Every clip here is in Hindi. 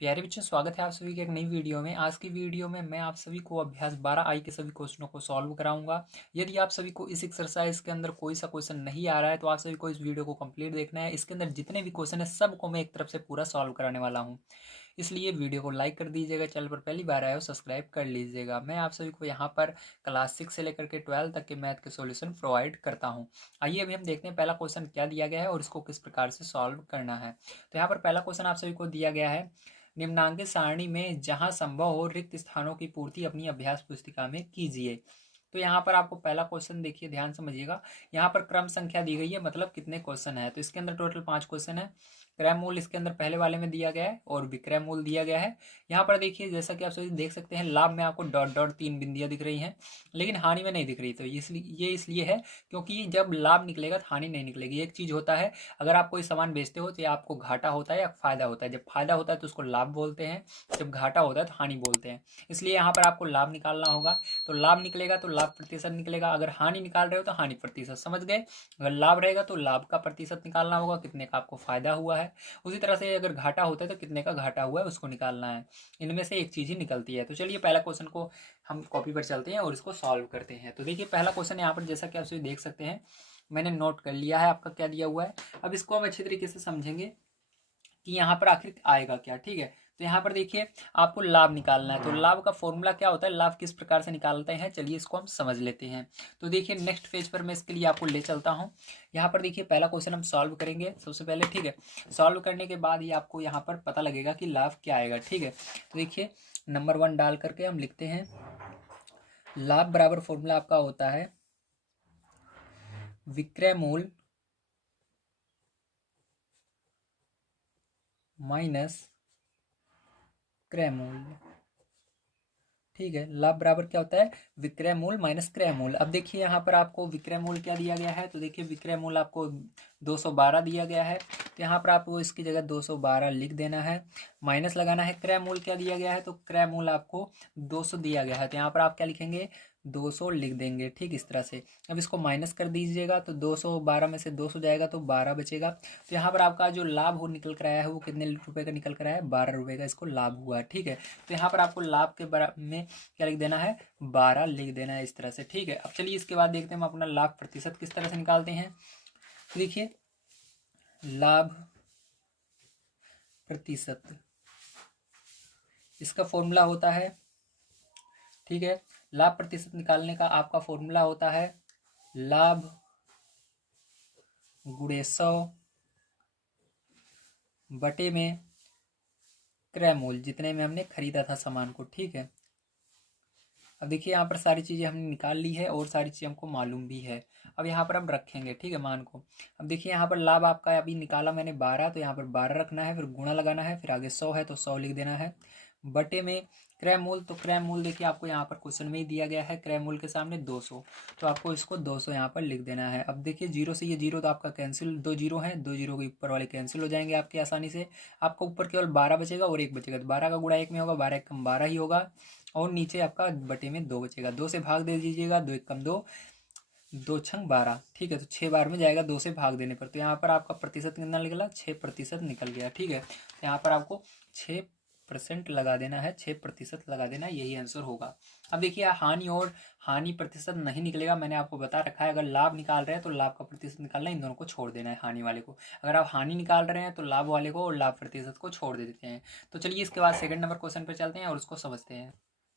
प्यारे बच्चों, स्वागत है आप सभी के एक नई वीडियो में। आज की वीडियो में मैं आप सभी को अभ्यास 12 के सभी क्वेश्चनों को सॉल्व कराऊंगा। यदि आप सभी को इस एक्सरसाइज के अंदर कोई सा क्वेश्चन नहीं आ रहा है तो आप सभी को इस वीडियो को कंप्लीट देखना है। इसके अंदर जितने भी क्वेश्चन है सबको मैं एक तरफ से पूरा सॉल्व कराने वाला हूँ, इसलिए वीडियो को लाइक कर दीजिएगा। चैनल पर पहली बार आए हो सब्सक्राइब कर लीजिएगा। मैं आप सभी को यहाँ पर क्लास 6 से लेकर के 12 तक के मैथ के सॉल्यूशन प्रोवाइड करता हूँ। आइए अभी हम देखते हैं पहला क्वेश्चन क्या दिया गया है और इसको किस प्रकार से सॉल्व करना है। तो यहाँ पर पहला क्वेश्चन आप सभी को दिया गया है, निम्नांकित सारणी में जहां संभव हो रिक्त स्थानों की पूर्ति अपनी अभ्यास पुस्तिका में कीजिए। तो यहाँ पर आपको पहला क्वेश्चन देखिए, ध्यान समझिएगा। यहाँ पर क्रम संख्या दी गई है, मतलब कितने क्वेश्चन है। तो इसके अंदर टोटल 5 क्वेश्चन है। क्रय मूल इसके अंदर पहले वाले में दिया गया है और विक्रय मूल दिया गया है। यहाँ पर देखिए, जैसा कि आप सभी देख सकते हैं, लाभ में आपको डॉट डॉट 3 बिंदियां दिख रही हैं, लेकिन हानि में नहीं दिख रही। तो ये इसलिए है क्योंकि जब लाभ निकलेगा तो हानि नहीं निकलेगी। एक चीज होता है, अगर आप कोई सामान बेचते हो तो या आपको घाटा होता है या फायदा होता है। जब फायदा होता है तो उसको लाभ बोलते हैं, जब घाटा होता है तो हानि बोलते हैं। इसलिए यहाँ पर आपको लाभ निकालना होगा। तो लाभ निकलेगा तो लाभ प्रतिशत निकलेगा, अगर हानि निकाल रहे हो तो हानि प्रतिशत। समझ गए? अगर लाभ रहेगा तो लाभ का प्रतिशत निकालना होगा, कितने का आपको फायदा हुआ है। उसी तरह से अगर घाटा होता है तो कितने का घाटा हुआ है उसको निकालना है। इनमें से एक चीज ही निकलती है। तो चलिए पहला क्वेश्चन को हम कॉपी पर चलते हैं और इसको सॉल्व करते हैं। तो देखिए पहला क्वेश्चन यहाँ पर जैसा कि आप सभी देख सकते हैं, मैंने नोट कर लिया है आपका क्या दिया हुआ है। अब इसको हम अच्छे तरीके से समझेंगे कि यहाँ पर आखिर आएगा क्या। ठीक है, तो यहाँ पर देखिए आपको लाभ निकालना है। तो लाभ का फॉर्मूला क्या होता है, लाभ किस प्रकार से निकालते हैं, चलिए इसको हम समझ लेते हैं। तो देखिए नेक्स्ट पेज पर मैं इसके लिए आपको ले चलता हूँ। यहाँ पर देखिए पहला क्वेश्चन हम सॉल्व करेंगे सबसे पहले। ठीक है, सॉल्व करने के बाद ही आपको यहाँ पर पता लगेगा कि लाभ क्या आएगा। ठीक है, तो देखिए नंबर 1 डाल करके हम लिखते हैं, लाभ बराबर फॉर्मूला आपका होता है विक्रय मूल माइनस क्रय मूल। ठीक है, लाभ बराबर क्या होता है, विक्रय मूल माइनस क्रय मूल। अब देखिए यहाँ पर आपको विक्रय मूल क्या दिया गया है। तो देखिए विक्रय मूल आपको 212 दिया गया है, तो यहाँ पर आपको इसकी जगह 212 लिख देना है, माइनस लगाना है। क्रय मूल क्या दिया गया है, तो क्रय मूल आपको 200 दिया गया है, तो यहाँ पर आप क्या लिखेंगे, 200 लिख देंगे। ठीक, इस तरह से। अब इसको माइनस कर दीजिएगा तो 212 में से 200 जाएगा तो 12 बचेगा। तो यहाँ पर आपका जो लाभ हो निकल कर आया है वो कितने रुपए का निकल कर आया है, 12 रुपए का इसको लाभ हुआ है। ठीक है, तो यहाँ पर आपको लाभ के बराबर में क्या लिख देना है, 12 लिख देना है, इस तरह से। ठीक है, अब चलिए इसके बाद देखते हैं हम अपना लाभ प्रतिशत किस तरह से निकालते हैं। तो देखिए लाभ प्रतिशत, इसका फॉर्मूला होता है, ठीक है, लाभ प्रतिशत निकालने का आपका फॉर्मूला होता है लाभ गुणे 100 बटे में क्रय मूल, जितने में हमने खरीदा था सामान को। ठीक है, अब देखिए यहाँ पर सारी चीज़ें हमने निकाल ली है और सारी चीज़ें हमको मालूम भी है। अब यहाँ पर हम रखेंगे, ठीक है, मान को। अब देखिए यहाँ पर लाभ आपका अभी निकाला मैंने 12, तो यहाँ पर 12 रखना है, फिर गुणा लगाना है, फिर आगे 100 है तो 100 लिख देना है, बटे में क्रय मूल। तो क्रय मूल देखिए आपको यहाँ पर क्वेश्चन में ही दिया गया है, क्रय मूल के सामने 200, तो आपको इसको 200 यहाँ पर लिख देना है। अब देखिए जीरो से ये जीरो तो आपका कैंसिल, 2 जीरो हैं, 2 जीरो के ऊपर वाले कैंसिल हो जाएंगे आपके आसानी से। आपको ऊपर केवल 12 बचेगा और 1 बचेगा, तो 12 का गुणा 1 में होगा, 12 एक कम 12 ही होगा, और नीचे आपका बटे में 2 बचेगा। 2 से भाग दे दीजिएगा, 2 एक कम 2, 2 छंग 12। ठीक है, तो 6 बार में जाएगा 2 से भाग देने पर। तो यहाँ पर आपका प्रतिशत कितना निकला, 6% निकल गया। ठीक है, तो यहाँ पर आपको 6% लगा देना है, 6% लगा देना है, यही आंसर होगा। अब देखिए हानि और हानि प्रतिशत नहीं निकलेगा, मैंने आपको बता रखा है। अगर लाभ निकाल रहे हैं तो लाभ का प्रतिशत निकालना है, इन दोनों को छोड़ देना है, हानि वाले को। अगर आप हानि निकाल रहे हैं तो लाभ वाले को और लाभ प्रतिशत को छोड़ देते हैं। तो चलिए इसके बाद सेकंड नंबर क्वेश्चन पर चलते हैं और उसको समझते हैं।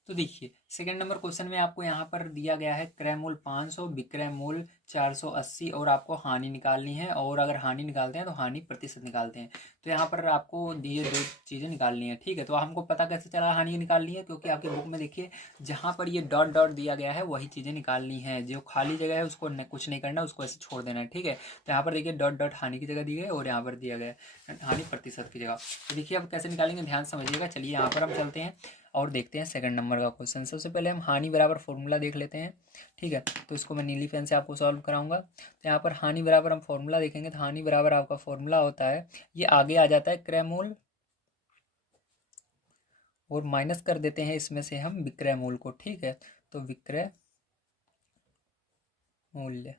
तो देखिए सेकंड नंबर क्वेश्चन में आपको यहाँ पर दिया गया है क्रय मूल 500, विक्रय मूल 480, और आपको हानि निकालनी है। और अगर हानि निकालते हैं तो हानि प्रतिशत निकालते हैं। तो यहाँ पर आपको ये 2 चीज़ें निकालनी है। ठीक है, तो हमको पता कैसे चला हानि निकालनी है, क्योंकि आपकी बुक में देखिए जहाँ पर ये डॉट डॉट दिया गया है वही चीज़ें निकालनी है, जो खाली जगह है उसको कुछ नहीं करना, उसको ऐसे छोड़ देना है। ठीक है, तो यहाँ पर देखिए डॉट डॉट हानि की जगह दी गई और यहाँ पर दिया गया है हानि प्रतिशत की जगह। तो देखिए अब कैसे निकालेंगे, ध्यान समझिएगा। चलिए यहाँ पर हम चलते हैं और देखते हैं सेकंड नंबर का क्वेश्चन। सबसे पहले हम हानि बराबर फॉर्मूला देख लेते हैं। ठीक है, तो इसको मैं नीली पेन से आपको सॉल्व कराऊंगा। तो यहाँ पर हानि बराबर हम फॉर्मूला देखेंगे, तो हानि बराबर आपका फॉर्मूला होता है, ये आगे आ जाता है क्रय मूल, और माइनस कर देते हैं इसमें से हम विक्रय मूल को। ठीक है, तो विक्रय मूल्य,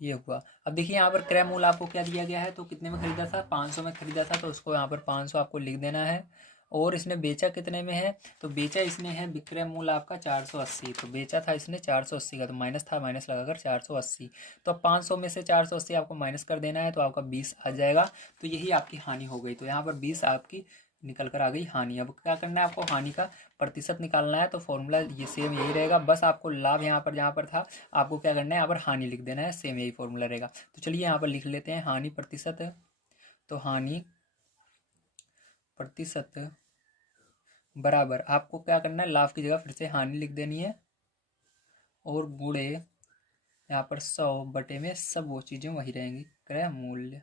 ये हुआ। अब देखिए यहाँ पर क्रय मूल्य आपको क्या दिया गया है, तो कितने में खरीदा था, 500 में खरीदा था, तो उसको यहाँ पर 500 आपको लिख देना है। और इसने बेचा कितने में है, तो बेचा इसने है विक्रय मूल्य आपका 480, तो बेचा था इसने 480 का, तो माइनस था, माइनस लगाकर 480। तो अब 500 में से 480 आपको माइनस कर देना है, तो आपका 20 आ जाएगा। तो यही आपकी हानि हो गई, तो यहाँ पर 20 आपकी निकल कर आ गई हानि। अब क्या करना है आपको, हानि का प्रतिशत निकालना है, तो फॉर्मूला ये सेम यही रहेगा, बस आपको लाभ यहाँ पर जहाँ पर था आपको क्या करना है, यहाँ पर हानि लिख देना है, सेम यही फॉर्मूला रहेगा। तो चलिए यहाँ पर लिख लेते हैं हानि प्रतिशत। तो हानि प्रतिशत बराबर आपको क्या करना है, लाभ की जगह फिर से हानि लिख देनी है, और गुणे यहाँ पर 100 में सब वो चीज़ें वही रहेंगी, क्रय मूल्य।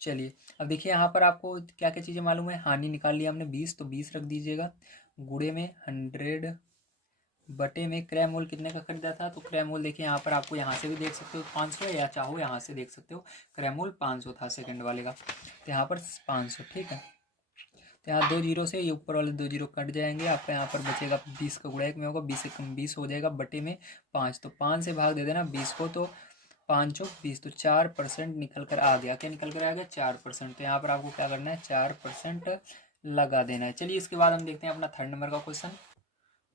चलिए अब देखिए यहाँ पर आपको क्या क्या चीज़ें मालूम है, हानि निकाल लिया हमने 20, तो 20 रख दीजिएगा, गुणे में 100 बटे में क्रय मूल्य कितने का खरीदा था, तो क्रय मूल्य देखिए यहाँ पर आपको यहाँ से भी देख सकते हो 500, या चाहो यहाँ से देख सकते हो, क्रय मूल्य 500 था सेकंड वाले का, तो यहाँ पर 500, ठीक है। तो यहाँ 2 जीरो से ये ऊपर वाले 2 जीरो कट जाएंगे, आपका यहाँ पर बचेगा 20 का गुणा 1 में होगा, 20 से कम 20 हो जाएगा, बटे में 5, तो 5 से भाग दे देना 20 को, तो 5 चौक 20, तो 4% निकल कर आ गया। क्या निकल कर आ गया, 4%। तो यहाँ पर आपको क्या करना है, 4% लगा देना है। चलिए इसके बाद हम देखते हैं अपना थर्ड नंबर का क्वेश्चन।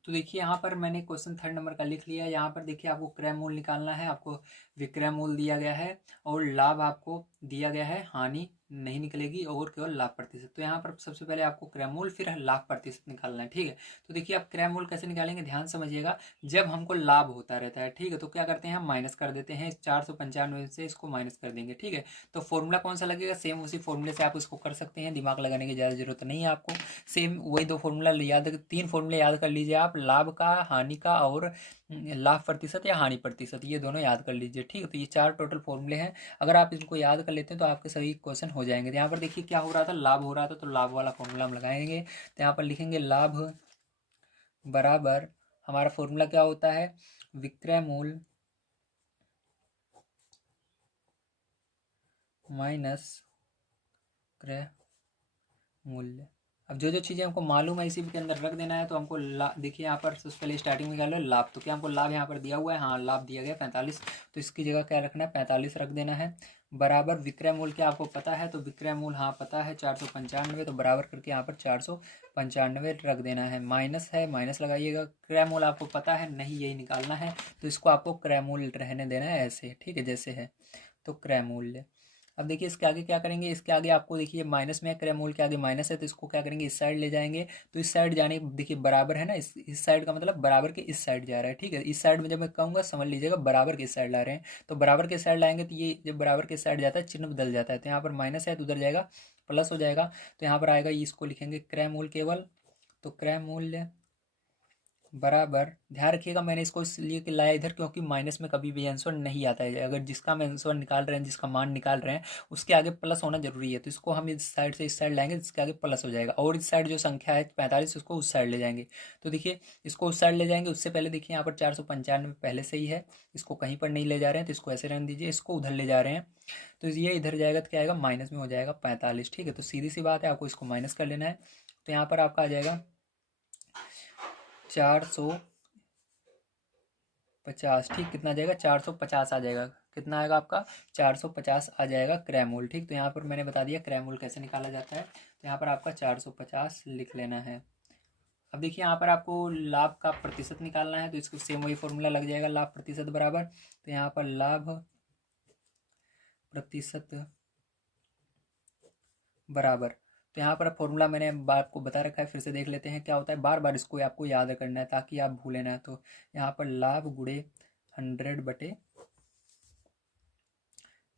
तो देखिए यहाँ पर मैंने क्वेश्चन थर्ड नंबर का लिख लिया है। यहाँ पर देखिए आपको क्रय मूल्य निकालना है, आपको विक्रय मूल्य दिया गया है, और लाभ आपको दिया गया है, हानि नहीं निकलेगी, और केवल लाभ प्रतिशत। तो यहाँ पर सबसे पहले आपको क्रय मूल्य फिर लाभ प्रतिशत निकालना है, ठीक है। तो देखिए आप क्रय मूल्य कैसे निकालेंगे, ध्यान समझिएगा। जब हमको लाभ होता रहता है, ठीक है, तो क्या करते हैं हम माइनस कर देते हैं, 495 से इसको माइनस कर देंगे, ठीक है। तो फॉर्मूला कौन सा लगेगा, सेम उसी फॉर्मूले से आप इसको कर सकते हैं, दिमाग लगाने की ज़्यादा जरूरत नहीं है आपको। सेम वही 2 फॉर्मूला याद, 3 फॉर्मूले याद कर लीजिए आप, लाभ का, हानि का, और लाभ प्रतिशत या हानि प्रतिशत, ये दोनों याद कर लीजिए, ठीक है। तो ये 4 टोटल फॉर्मूले हैं, अगर आप इनको याद कर लेते हैं तो आपके सभी क्वेश्चन हो जाएंगे। तो यहाँ पर देखिए क्या हो रहा था, लाभ हो रहा था, तो लाभ वाला फॉर्मूला हम लगाएंगे। तो यहाँ पर लिखेंगे लाभ बराबर, हमारा फॉर्मूला क्या होता है, विक्रय मूल्य माइनस क्रय मूल्य। अब जो जो चीज़ें हमको मालूम है इसी के अंदर रख देना है। तो हमको देखिए यहाँ पर सबसे पहले स्टार्टिंग में क्या लो लाभ, तो क्या हमको लाभ यहाँ पर दिया हुआ है, हाँ लाभ दिया गया 45, तो इसकी जगह क्या रखना है, 45 रख देना है। बराबर विक्रय मूल्य क्या आपको पता है, तो विक्रय मूल्य हाँ पता है 495, तो बराबर करके यहाँ पर 495 रख देना है। माइनस है, माइनस लगाइएगा। क्रय मूल्य आपको पता है नहीं, यही निकालना है, तो इसको आपको क्रय मूल्य रहने देना है ऐसे, ठीक है, जैसे है। तो क्रय मूल्य, अब देखिए इसके आगे क्या करेंगे, इसके आगे आपको देखिए माइनस में क्रय मूल्य के आगे माइनस है, तो इसको क्या करेंगे, इस साइड ले जाएंगे। तो इस साइड जाने देखिए बराबर है ना, इस साइड का मतलब बराबर के इस साइड जा रहा है, ठीक है। इस साइड में जब मैं कहूँगा समझ लीजिएगा बराबर के इस साइड ला रहे हैं, तो बराबर के साइड लाएंगे तो ये जब बराबर के साइड जाता है चिन्ह बदल जाता है, तो यहाँ पर माइनस है तो उधर जाएगा प्लस हो जाएगा। तो यहाँ पर आएगा, इसको लिखेंगे क्रय मूल्य केवल। तो क्रय मूल्य बराबर, ध्यान रखिएगा मैंने इसको इसलिए कि लाया इधर क्योंकि माइनस में कभी भी आंसर नहीं आता है। अगर जिसका हम आंसर निकाल रहे हैं, जिसका मान निकाल रहे हैं, उसके आगे प्लस होना जरूरी है। तो इसको हम इस साइड से इस साइड लाएंगे, जिसके आगे प्लस हो जाएगा, और इस साइड जो संख्या है 45, उसको उस साइड ले जाएंगे। तो देखिए इसको उस साइड ले जाएंगे, उससे पहले देखिए यहाँ पर 495 पहले से ही है, इसको कहीं पर नहीं ले जा रहे हैं, तो इसको ऐसे रहने दीजिए। इसको उधर ले जा रहे हैं, तो ये इधर जाएगा तो क्या आएगा, माइनस में हो जाएगा 45, ठीक है। तो सीधी सी बात है, आपको इसको माइनस कर लेना है। तो यहाँ पर आपका आ जाएगा 450, ठीक, कितना आ जाएगा, 450 आ जाएगा। कितना आएगा आपका, 450 आ जाएगा क्रय मूल्य, ठीक। तो यहाँ पर मैंने बता दिया क्रय मूल्य कैसे निकाला जाता है। तो यहाँ पर आपका 450 लिख लेना है। अब देखिए यहाँ पर आपको लाभ का प्रतिशत निकालना है, तो इसको सेम वही फॉर्मूला लग जाएगा, लाभ प्रतिशत बराबर। तो यहाँ पर लाभ प्रतिशत बराबर, तो यहाँ पर फॉर्मूला मैंने आपको बता रखा है, फिर से देख लेते हैं क्या होता है। बार बार इसको आपको याद करना है ताकि आप भूलें ना। तो यहाँ पर लाभ गुणे 100 बटे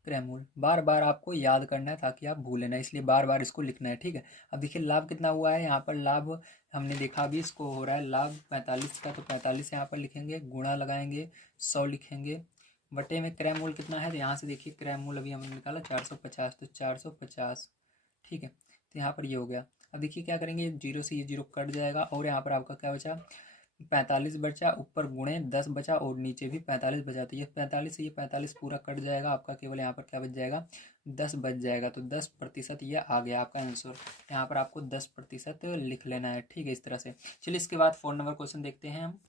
क्रय मूल्य, बार बार आपको याद करना है ताकि आप भूलें ना, इसलिए बार बार इसको लिखना है, ठीक है। अब देखिए लाभ कितना हुआ है, यहाँ पर लाभ हमने देखा अभी, इसको हो रहा है लाभ 45 का, तो 45 यहाँ पर लिखेंगे, गुणा लगाएंगे 100 लिखेंगे, बटे में क्रय मूल्य कितना है। तो यहाँ से देखिए क्रय मूल्य अभी हमने निकाला 450, तो 450, ठीक है। तो यहाँ पर ये हो गया। अब देखिए क्या करेंगे, जीरो से ये जीरो कट जाएगा, और यहाँ पर आपका क्या बचा, 45 बचा, ऊपर गुणे 10 बचा, और नीचे भी 45 बचा। तो ये 45 से ये 45 पूरा कट जाएगा, आपका केवल यहाँ पर क्या बच जाएगा, 10 बच जाएगा। तो 10% ये आ गया आपका आंसर। यहाँ पर आपको 10% लिख लेना है, ठीक है, इस तरह से। चलिए इसके बाद 4 नंबर क्वेश्चन देखते हैं हम।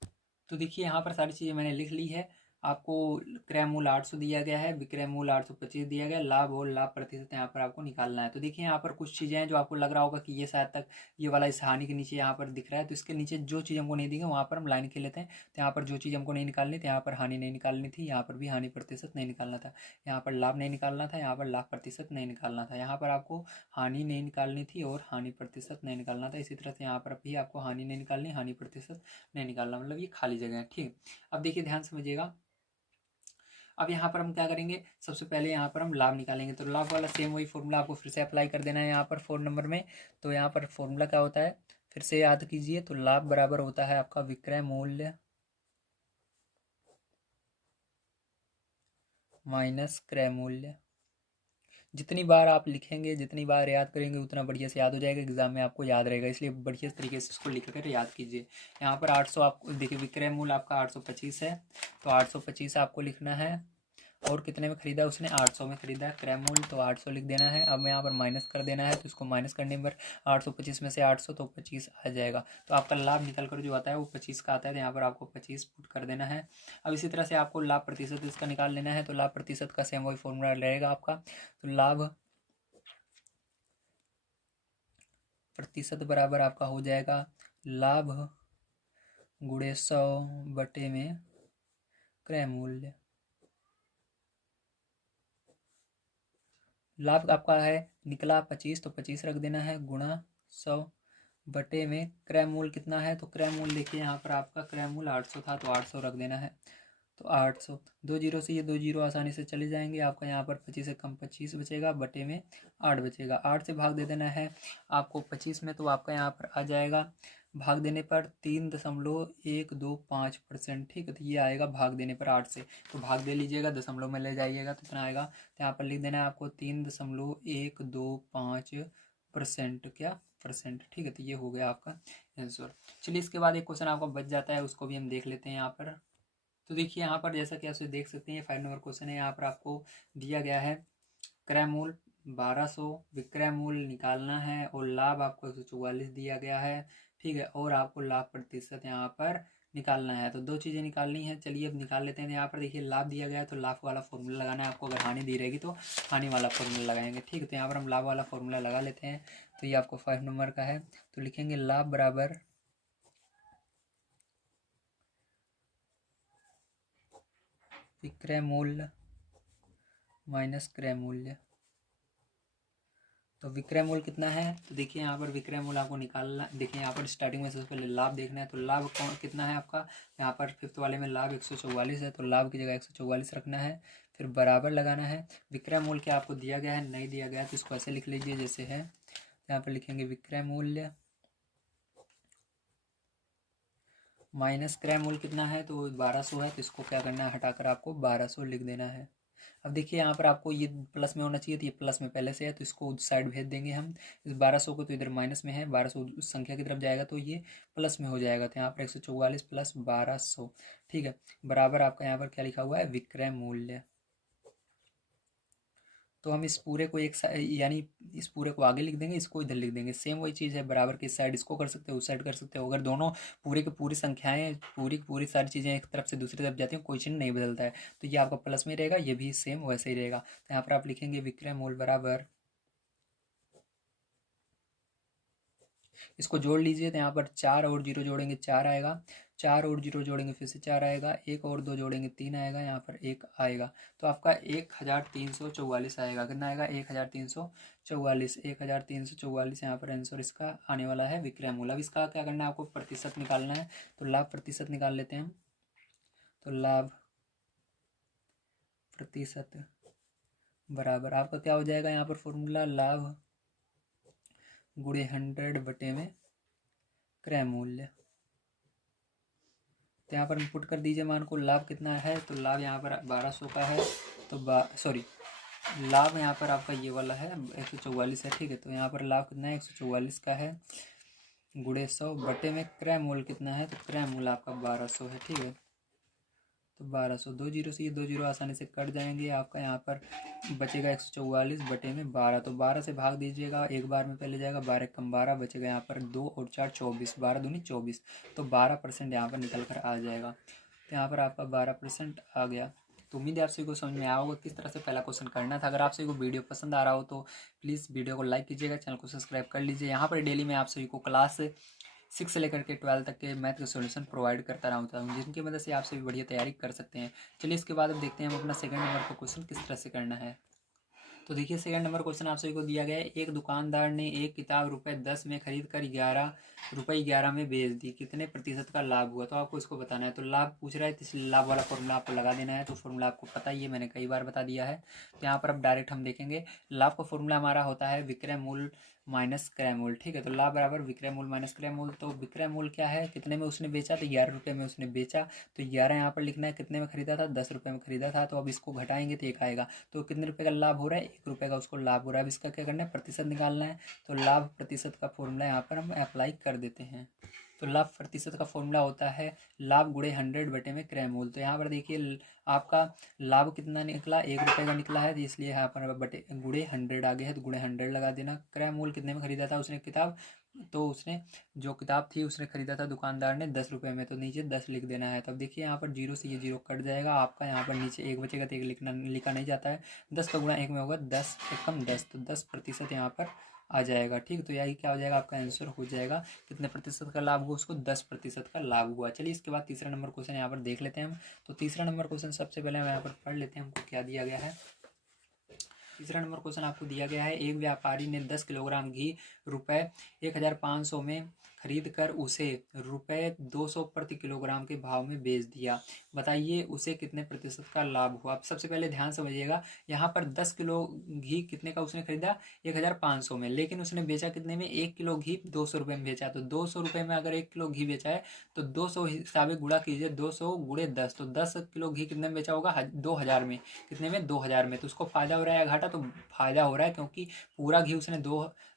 तो देखिए यहाँ पर सारी चीज़ें मैंने लिख ली है। आपको क्रय मूल्य 800 दिया गया है, विक्रय मूल्य 825 दिया गया है, लाभ और लाभ प्रतिशत यहाँ पर आपको निकालना है। तो देखिए यहाँ पर कुछ चीज़ें हैं जो आपको लग रहा होगा कि ये शायद तक ये वाला इस हानि के नीचे यहाँ पर दिख रहा है, तो इसके नीचे जो चीज़ हमको नहीं दी गई वहाँ पर हम लाइन खेल लेते हैं। तो यहाँ पर जो चीज़ हमको नहीं निकालनी थी, यहाँ पर हानि नहीं निकालनी थी, यहाँ पर भी हानि प्रतिशत नहीं निकालना था, यहाँ पर लाभ नहीं निकालना था, यहाँ पर लाभ प्रतिशत नहीं निकालना था, यहाँ पर आपको हानि नहीं निकालनी थी और हानि प्रतिशत नहीं निकालना था। इसी तरह से यहाँ पर भी आपको हानि नहीं निकालनी, हानि प्रतिशत नहीं निकालना, मतलब ये खाली जगह है। ठीक, अब देखिए ध्यान समझिएगा। अब यहाँ पर हम क्या करेंगे, सबसे पहले यहाँ पर हम लाभ निकालेंगे। तो लाभ वाला सेम वही फॉर्मूला आपको फिर से अप्लाई कर देना है यहाँ पर 4 नंबर में। तो यहाँ पर फॉर्मूला क्या होता है फिर से याद कीजिए। तो लाभ बराबर होता है आपका विक्रय मूल्य माइनस क्रय मूल्य। जितनी बार आप लिखेंगे, जितनी बार याद करेंगे, उतना बढ़िया से याद हो जाएगा, एग्जाम में आपको याद रहेगा, इसलिए बढ़िया तरीके से इसको लिख कर याद कीजिए। यहाँ पर 800 आपको देखिए, विक्रय मूल्य आपका 825 है, तो 825 आपको लिखना है। और कितने में खरीदा उसने, 800 में खरीदा है क्रय मूल्य, तो 800 लिख देना है। अब यहाँ पर माइनस कर देना है, तो इसको माइनस करने पर 825 में से 800 तो 25 आ जाएगा। तो आपका लाभ निकल कर जो आता है वो 25 का आता है, तो यहाँ पर आपको 25 पुट कर देना है। अब इसी तरह से आपको लाभ प्रतिशत इसका निकाल लेना है। तो लाभ प्रतिशत का सेम वही फॉर्मूला रहेगा आपका। तो लाभ प्रतिशत बराबर आपका हो जाएगा लाभ गुणे 100 बटे में क्रय मूल्य। लाभ आपका है निकला 25, तो 25 रख देना है, गुणा 100 बटे में क्रय मूल्य कितना है। तो क्रय मूल्य देखिए यहाँ पर आपका क्रय मूल्य 800 था, तो 800 रख देना है। तो 800, 2 जीरो से ये 2 जीरो आसानी से चले जाएंगे। आपका यहाँ पर 25 से कम 25 बचेगा, बटे में 8 बचेगा। 8 से भाग दे देना है आपको 25 में, तो आपका यहाँ पर आ जाएगा भाग देने पर 3.125%। ठीक है, तो ये आएगा भाग देने पर 8 से, तो भाग दे लीजिएगा, दशमलव में ले जाइएगा तो इतना आएगा। तो यहाँ पर लिख देना है आपको 3.125% क्या परसेंट। ठीक है, तो ये हो गया आपका आंसर। चलिए इसके बाद एक क्वेश्चन आपका बच जाता है, उसको भी हम देख लेते हैं यहाँ पर। तो देखिए यहाँ पर जैसा कि आप देख सकते हैं 5 नंबर क्वेश्चन है। यहाँ पर आपको दिया गया है क्रय मूल्य 1200, विक्रय मूल्य निकालना है और लाभ आपको 144 दिया गया है। ठीक है, और आपको लाभ प्रतिशत यहाँ पर निकालना है। तो दो चीज़ें निकालनी है, चलिए अब निकाल लेते हैं। यहाँ पर देखिए लाभ दिया गया है, तो लाभ वाला फॉर्मूला लगाना है आपको। अगर हानि दी रहेगी तो हानि वाला फॉर्मूला लगाएंगे। ठीक है, तो यहाँ पर हम लाभ वाला फॉर्मूला लगा लेते हैं। तो ये आपको 5 नंबर का है, तो लिखेंगे लाभ बराबर विक्रय मूल्य माइनस क्रय मूल्य। तो विक्रय मूल्य कितना है, तो देखिए यहाँ पर विक्रय मूल्य आपको निकालना। देखिए यहाँ पर स्टार्टिंग में सबसे पहले लाभ देखना है। तो लाभ कौन कितना है आपका, यहाँ पर फिफ्थ वाले में लाभ 144 है, तो लाभ की जगह 144 रखना है, फिर बराबर लगाना है। विक्रय मूल्य क्या आपको दिया गया है, नहीं दिया गया है, तो इसको ऐसे लिख लीजिए जैसे है। यहाँ पर लिखेंगे विक्रय मूल्य माइनस क्रय मूल्य कितना है, तो 1200 है, तो इसको क्या करना है, हटाकर आपको 1200 लिख देना है। अब देखिए यहाँ पर आपको ये प्लस में होना चाहिए, तो ये प्लस में पहले से है, तो इसको उस साइड भेज देंगे हम। इस 1200 को तो इधर माइनस में है, 1200 उस संख्या की तरफ जाएगा तो ये प्लस में हो जाएगा। तो यहाँ पर 144 प्लस 1200, ठीक है, बराबर आपका यहाँ पर क्या लिखा हुआ है, विक्रय मूल्य। तो हम इस पूरे को एक यानी इस पूरे को आगे लिख देंगे, इसको इधर लिख देंगे। सेम वही चीज़ है, बराबर की इस साइड इसको कर सकते हो, उस साइड कर सकते हो। अगर दोनों पूरी की पूरी संख्याएं, पूरी की पूरी सारी चीज़ें एक तरफ से दूसरी तरफ जाती हैं, कोई चिन्ह नहीं बदलता है, तो ये आपका प्लस में रहेगा, ये भी सेम वैसे ही रहेगा। तो यहाँ पर आप लिखेंगे विक्रय मूल्य बराबर, इसको जोड़ लीजिए। तो यहाँ पर 4 और 0 जोड़ेंगे 4 आएगा, 4 और 0 जोड़ेंगे फिर से 4 आएगा, 1 और 2 जोड़ेंगे 3 आएगा, यहाँ पर 1 आएगा। तो आपका 1344 आएगा। कितना आएगा, 1344, 1344 यहाँ पर आंसर इसका आने वाला है विक्रय मूल्य। अब इसका क्या करना है, आपको प्रतिशत निकालना है। तो लाभ प्रतिशत निकाल लेते हैं हम। तो लाभ प्रतिशत बराबर आपका क्या हो जाएगा, यहाँ पर फॉर्मूला लाभ गुणे 100 बटे में क्रय मूल्य। तो यहाँ पर हम पुट कर दीजिए मान को। लाभ कितना है, तो लाभ यहाँ पर 1200 का है, तो सॉरी लाभ यहाँ पर आपका ये वाला है 144 है। ठीक है, तो यहाँ पर लाभ कितना है, 144 का है, गुणे 100 बटे में क्रय मूल्य कितना है, तो क्रय मूल्य आपका 1200 है। ठीक है, तो 1200, 2 जीरो से ये 2 जीरो आसानी से कट जाएंगे। आपका यहाँ पर बचेगा 144 बटे में 12, तो 12 से भाग दीजिएगा, एक बार में पहले जाएगा, 12 कम 12 बचेगा यहाँ पर 2 और 4 24, 12 दूनी 24, तो 12% यहाँ पर निकल कर आ जाएगा। तो यहाँ पर आपका 12% आ गया। तो उम्मीद है आप सभी को समझ में आया होगा किस तरह से पहला क्वेश्चन करना था। अगर आप सभी को वीडियो पसंद आ रहा हो तो प्लीज़ वीडियो को लाइक कीजिएगा, चैनल को सब्सक्राइब कर लीजिए। यहाँ पर डेली मैं आप सभी को क्लास 6 से लेकर के 12 तक के मैथ के सॉल्यूशन प्रोवाइड करता रहता हूँ, जिनकी मदद से आप सभी बढ़िया तैयारी कर सकते हैं। चलिए इसके बाद अब देखते हैं हम अपना सेकंड नंबर का क्वेश्चन किस तरह से करना है। तो देखिए सेकंड नंबर क्वेश्चन आप सभी को दिया गया है। एक दुकानदार ने एक किताब ₹10 में खरीद कर ₹11 में बेच दी, कितने प्रतिशत का लाभ हुआ? तो आपको इसको बताना है। तो लाभ पूछ रहा है, तो इसलिए लाभ वाला फॉर्मूला आपको लगा देना है। तो फॉर्मूला आपको पता ही है, मैंने कई बार बता दिया है। तो यहाँ पर अब डायरेक्ट हम देखेंगे। लाभ का फॉर्मूला हमारा होता है विक्रय मूल्य माइनस क्रय मूल्य, ठीक है। तो लाभ बराबर विक्रय मूल्य माइनस क्रय मूल्य। तो विक्रय मूल्य क्या है, कितने में उसने बेचा? तो ₹11 में उसने बेचा। तो 11 यहाँ पर लिखना है, कितने में खरीदा था? ₹10 में खरीदा था। तो अब इसको घटाएंगे तो एक आएगा। तो कितने रुपए का लाभ हो रहा है? ₹1 का उसको लाभ हो रहा है। अब इसका क्या करना है, प्रतिशत निकालना है। तो लाभ प्रतिशत का फॉर्मूला यहाँ पर हम अप्लाई कर देते हैं। तो लाभ प्रतिशत का फॉर्मूला होता है लाभ गुणे 100 बटे में क्रय मूल्य। तो यहाँ पर देखिए आपका लाभ कितना निकला, ₹1 का निकला है, तो इसलिए यहाँ पर बटे गुणे 100 आगे है, तो गुणे 100 लगा देना। क्रय मूल्य कितने में खरीदा था उसने किताब? तो उसने जो किताब थी उसने खरीदा था दुकानदार ने ₹10 में, तो नीचे 10 लिख देना है। तो अब देखिए यहाँ पर जीरो से ये जीरो कट जाएगा। आपका यहाँ पर नीचे एक बचेगा, तो एक लिखा नहीं जाता है। 10 का गुणा 1 में होगा 10 एकम 10, तो 10% यहाँ पर आ जाएगा, ठीक। तो यही क्या हो जाएगा, आपका आंसर हो जाएगा। कितने प्रतिशत का लाभ हुआ उसको? 10% का लाभ हुआ। चलिए इसके बाद तीसरा नंबर क्वेश्चन यहाँ पर देख लेते हैं हम। तो तीसरा नंबर क्वेश्चन सबसे पहले हम यहाँ पर पढ़ लेते हैं, हमको क्या दिया गया है। तीसरा नंबर क्वेश्चन आपको दिया गया है। एक व्यापारी ने 10 किलोग्राम घी ₹1500 में खरीद कर उसे ₹200 प्रति किलोग्राम के भाव में बेच दिया। बताइए उसे कितने प्रतिशत का लाभ हुआ? आप सबसे पहले ध्यान समझिएगा, यहाँ पर 10 किलो घी कितने का उसने खरीदा? 1500 में, लेकिन उसने बेचा कितने में? 1 किलो घी ₹200 में बेचा। तो ₹200 में अगर 1 किलो घी बेचा है तो 200 हिसाबे गुणा कीजिए, 200 गुणे 10, तो 10 किलो घी कितने में बेचा होगा? 2000 में। कितने में? 2000 में। तो उसको फायदा हो रहा है या घाटा? तो फायदा हो रहा है, क्योंकि पूरा घी उसने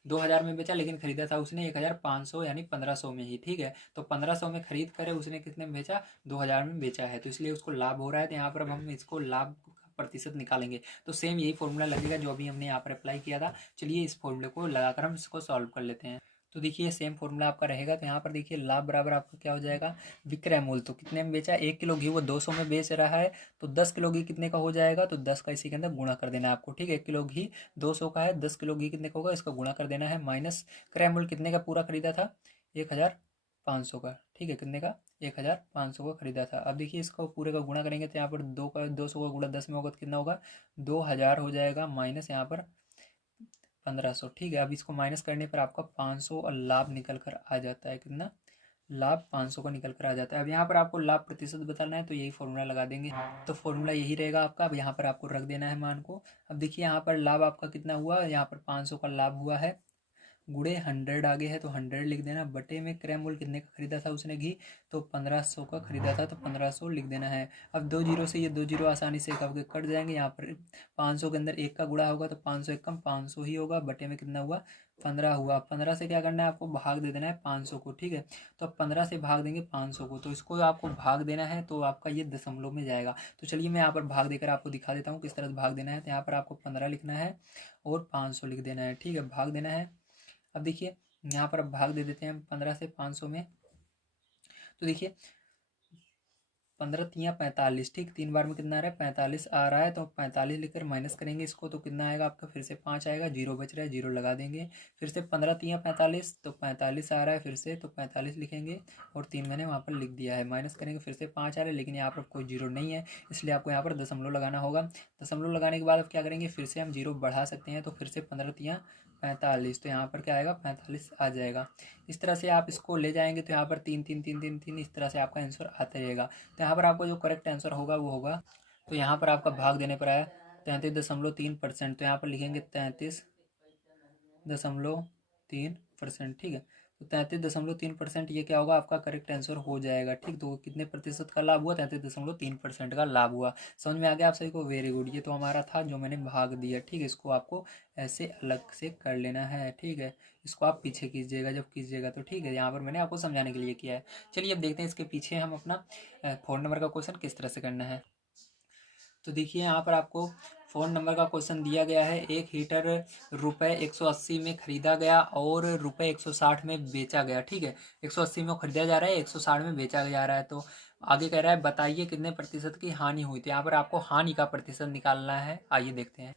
2000 में बेचा, लेकिन खरीदा था उसने 1500 यानी 1500 में ही, ठीक है। तो 1500 में खरीद करे उसने कितने में बेचा? 2000 में बेचा है, तो इसलिए उसको लाभ हो रहा है। तो यहाँ पर अब हम इसको लाभ प्रतिशत निकालेंगे। तो सेम यही फॉर्मूला लगेगा जो अभी हमने यहाँ पर अप्लाई किया था। चलिए इस फॉर्मूले को लगाकर हम इसको सॉल्व कर लेते हैं। तो देखिए सेम फॉर्मूला आपका रहेगा। तो यहाँ पर देखिए लाभ बराबर आपका क्या हो जाएगा, विक्रय मूल्य। तो कितने में बेचा? 1 किलो घी वो 200 में बेच रहा है, तो 10 किलो घी कितने का हो जाएगा? तो 10 का इसी के अंदर गुणा कर देना है आपको, ठीक है। 1 किलो घी 200 का है, 10 किलो घी कितने का होगा? इसका गुणा कर देना है, माइनस क्रय मूल्य कितने का पूरा खरीदा था? 1500 का, ठीक है। कितने का? 1500 का खरीदा था। अब देखिए इसका पूरे का गुणा करेंगे तो यहाँ पर 200 का गुणा 10 में होगा तो कितना होगा? 2000 हो जाएगा, माइनस यहाँ पर 1500, ठीक है। अब इसको माइनस करने पर आपका 500 और लाभ निकल कर आ जाता है। कितना? लाभ 500 का निकल कर आ जाता है। अब यहाँ पर आपको लाभ प्रतिशत बताना है, तो यही फॉर्मूला लगा देंगे। तो फॉर्मूला यही रहेगा आपका। अब यहाँ पर आपको रख देना है मान को। अब देखिए यहाँ पर लाभ आपका कितना हुआ, यहाँ पर 500 का लाभ हुआ है, गुणे 100 आगे है तो 100 लिख देना, बटे में क्रय मूल्य कितने का खरीदा था उसने घी? तो 1500 का खरीदा था, तो 1500 लिख देना है। अब 2 जीरो से ये 2 जीरो आसानी से कट जाएंगे। यहाँ पर 500 के अंदर 1 का गुणा होगा तो 500 एकम 500 ही होगा, बटे में कितना हुआ? 15 हुआ। 15 से क्या करना है आपको? भाग दे देना है 500 को, ठीक है। तो अब 15 से भाग देंगे 500 को, तो इसको आपको भाग देना है, तो आपका ये दशमलव में जाएगा। तो चलिए मैं यहाँ पर भाग देकर आपको दिखा देता हूँ किस तरह से भाग देना है। तो यहाँ पर आपको 15 लिखना है और 500 लिख देना है, ठीक है। भाग देना है। अब देखिए यहाँ पर अब भाग दे देते हैं हम 15 से 500 में। तो देखिए 15 तियाँ 45, ठीक। 3 बार में कितना आ रहा है? 45 आ रहा है। तो 45 लिखकर माइनस करेंगे इसको, तो कितना आएगा आपका? फिर से 5 आएगा, जीरो बच रहा है, जीरो लगा देंगे। फिर से 15 तियाँ 45, तो 45 आ रहा है फिर से, तो 45 लिखेंगे और 3 मैंने वहाँ पर लिख दिया है। माइनस करेंगे, फिर से 5 आ रहा है, लेकिन यहाँ पर कोई जीरो नहीं है, इसलिए आपको यहाँ पर दशमलव लगाना होगा। दशमलव लगाने के बाद अब क्या करेंगे, फिर से हम जीरो बढ़ा सकते हैं। तो फिर से 15 तियाँ 45, तो यहाँ पर क्या आएगा? 45 आ जाएगा। इस तरह से आप इसको ले जाएंगे तो यहाँ पर 3 3 3 3 3 इस तरह से आपका आंसर आता रहेगा। तो यहाँ पर आपको जो करेक्ट आंसर होगा वो होगा, तो यहाँ पर आपका भाग देने पर आया 33.3%। तो यहाँ पर लिखेंगे 33.3%, ठीक है। तो 33.3% ये क्या होगा, आपका करेक्ट आंसर हो जाएगा। ठीक, तो कितने प्रतिशत का लाभ हुआ, 33.3% का लाभ हुआ। समझ में आ गया आप सभी को, वेरी गुड। ये तो हमारा था जो मैंने भाग दिया। ठीक है, इसको आपको ऐसे अलग से कर लेना है। ठीक है, इसको आप पीछे खींचिएगा जब खींचिएगा तो। ठीक है, यहाँ पर मैंने आपको समझाने के लिए किया है। चलिए अब देखते हैं इसके पीछे हम अपना 4 नंबर का क्वेश्चन किस तरह से करना है। तो देखिए यहाँ पर आपको 4 नंबर का क्वेश्चन दिया गया है। एक हीटर रुपए 180 में खरीदा गया और रुपए 160 में बेचा गया। ठीक है, 180 में खरीदा जा रहा है, 160 में बेचा जा रहा है। तो आगे कह रहा है बताइए कितने प्रतिशत की हानि हुई थी। यहाँ पर आपको हानि का प्रतिशत निकालना है। आइए देखते हैं।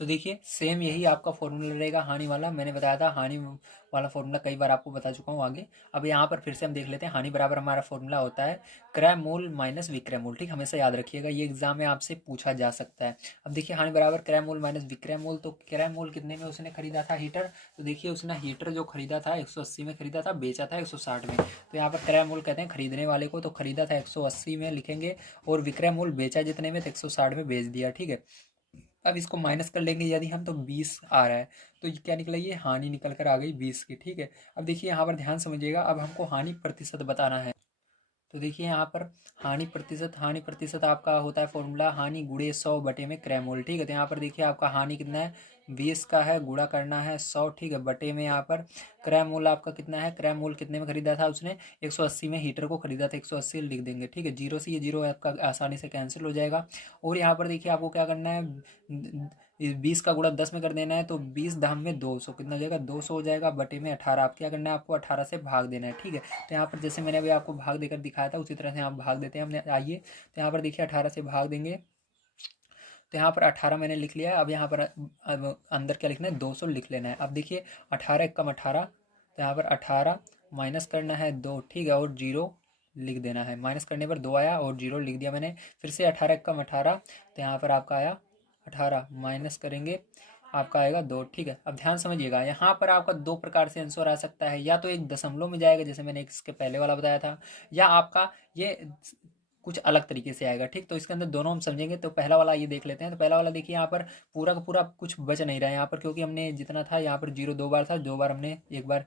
तो देखिए सेम यही आपका फॉर्मूला रहेगा हानि वाला। मैंने बताया था हानि वाला फॉर्मूला कई बार आपको बता चुका हूँ आगे। अब यहाँ पर फिर से हम देख लेते हैं। हानि बराबर हमारा फॉर्मूला होता है क्रय मूल माइनस विक्रय मूल। ठीक, हमेशा याद रखिएगा, ये एग्जाम में आपसे पूछा जा सकता है। अब देखिए हानि बराबर क्रय मूल माइनस विक्रय मूल। तो क्रय मूल कितने में उसने खरीदा था हीटर, तो देखिए उसने हीटर जो खरीदा था 180 में खरीदा था, बेचा था 160 में। तो यहाँ पर क्रय मूल कहते हैं खरीदने वाले को, तो खरीदा था 180 में लिखेंगे, और विक्रय मूल बेचा जितने में, तो 160 में बेच दिया। ठीक है, अब इसको माइनस कर लेंगे यदि हम, तो 20 आ रहा है। तो ये क्या निकला, ये हानि निकल कर आ गई 20 की। ठीक है, अब देखिए यहाँ पर ध्यान समझिएगा, अब हमको हानि प्रतिशत बताना है। तो देखिए यहाँ पर हानि प्रतिशत आपका होता है फॉर्मूला हानि गुणे 100 बटे में क्रय मूल। ठीक है, तो यहाँ पर देखिए आपका हानि कितना है, 20 का है, गुणा करना है 100। ठीक है, बटे में यहाँ पर क्रय मूल आपका कितना है, क्रय मूल कितने में खरीदा था उसने, 180 में हीटर को खरीदा था, 180 लिख देंगे। ठीक है, जीरो से ये जीरो आपका आसानी से कैंसिल हो जाएगा। और यहाँ पर देखिए आपको क्या करना है, 20 का गुणा 10 में कर देना है, तो 20 दाम में 200 कितना हो जाएगा, 200 हो जाएगा, बटे में 18। आप क्या करना है, आपको 18 से भाग देना है। ठीक है, तो यहाँ पर जैसे मैंने अभी आपको भाग देकर दिखाया था उसी तरह से आप भाग देते हैं हमने। आइए तो यहाँ पर देखिए 18 से भाग देंगे, तो यहाँ पर 18 मैंने लिख लिया है। अब यहाँ पर अब अंदर क्या लिखना है, 200 लिख लेना है। अब देखिए 18 कम 18, तो यहाँ पर 18 माइनस करना है 2। ठीक है, और जीरो लिख देना है। माइनस करने पर 2 आया और जीरो लिख दिया मैंने। फिर से 18 कम 18, तो यहाँ पर आपका आया 18, माइनस करेंगे आपका आएगा 2। ठीक है, अब ध्यान समझिएगा, यहाँ पर आपका दो प्रकार से आंसर आ सकता है। या तो एक दशमलव में जाएगा जैसे मैंने इसके पहले वाला बताया था, या आपका ये कुछ अलग तरीके से आएगा। ठीक, तो इसके अंदर दोनों हम समझेंगे। तो पहला वाला ये देख लेते हैं। तो पहला वाला देखिए यहाँ पर पूरा का पूरा कुछ बच नहीं रहा है यहाँ पर, क्योंकि हमने जितना था यहाँ पर जीरो 2 बार था, 2 बार हमने एक बार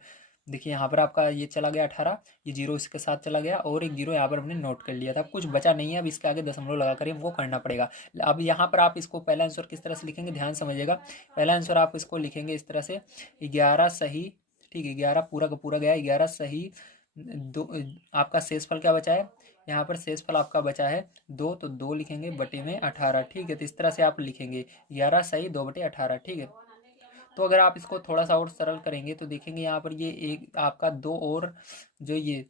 देखिए यहाँ पर आपका ये चला गया 18, ये जीरो इसके साथ चला गया, और एक जीरो यहाँ पर हमने नोट कर लिया था। अब कुछ बचा नहीं है, अब इसके आगे दशमलव लगा कर हमको करना पड़ेगा। अब यहाँ पर आप इसको पहला आंसर किस तरह से लिखेंगे, ध्यान समझिएगा। पहला आंसर आप इसको लिखेंगे इस तरह से, 11 सही। ठीक है, 11 पूरा का पूरा गया, 11 सही दो। आपका शेषफल क्या बचा है, यहाँ पर शेषफल आपका बचा है 2, तो 2 लिखेंगे बटे में 18। ठीक है, तो इस तरह से आप लिखेंगे 11 सही 2 बटे 18। ठीक है, तो अगर आप इसको थोड़ा सा और सरल करेंगे तो देखेंगे यहाँ पर ये एक आपका 2 और जो ये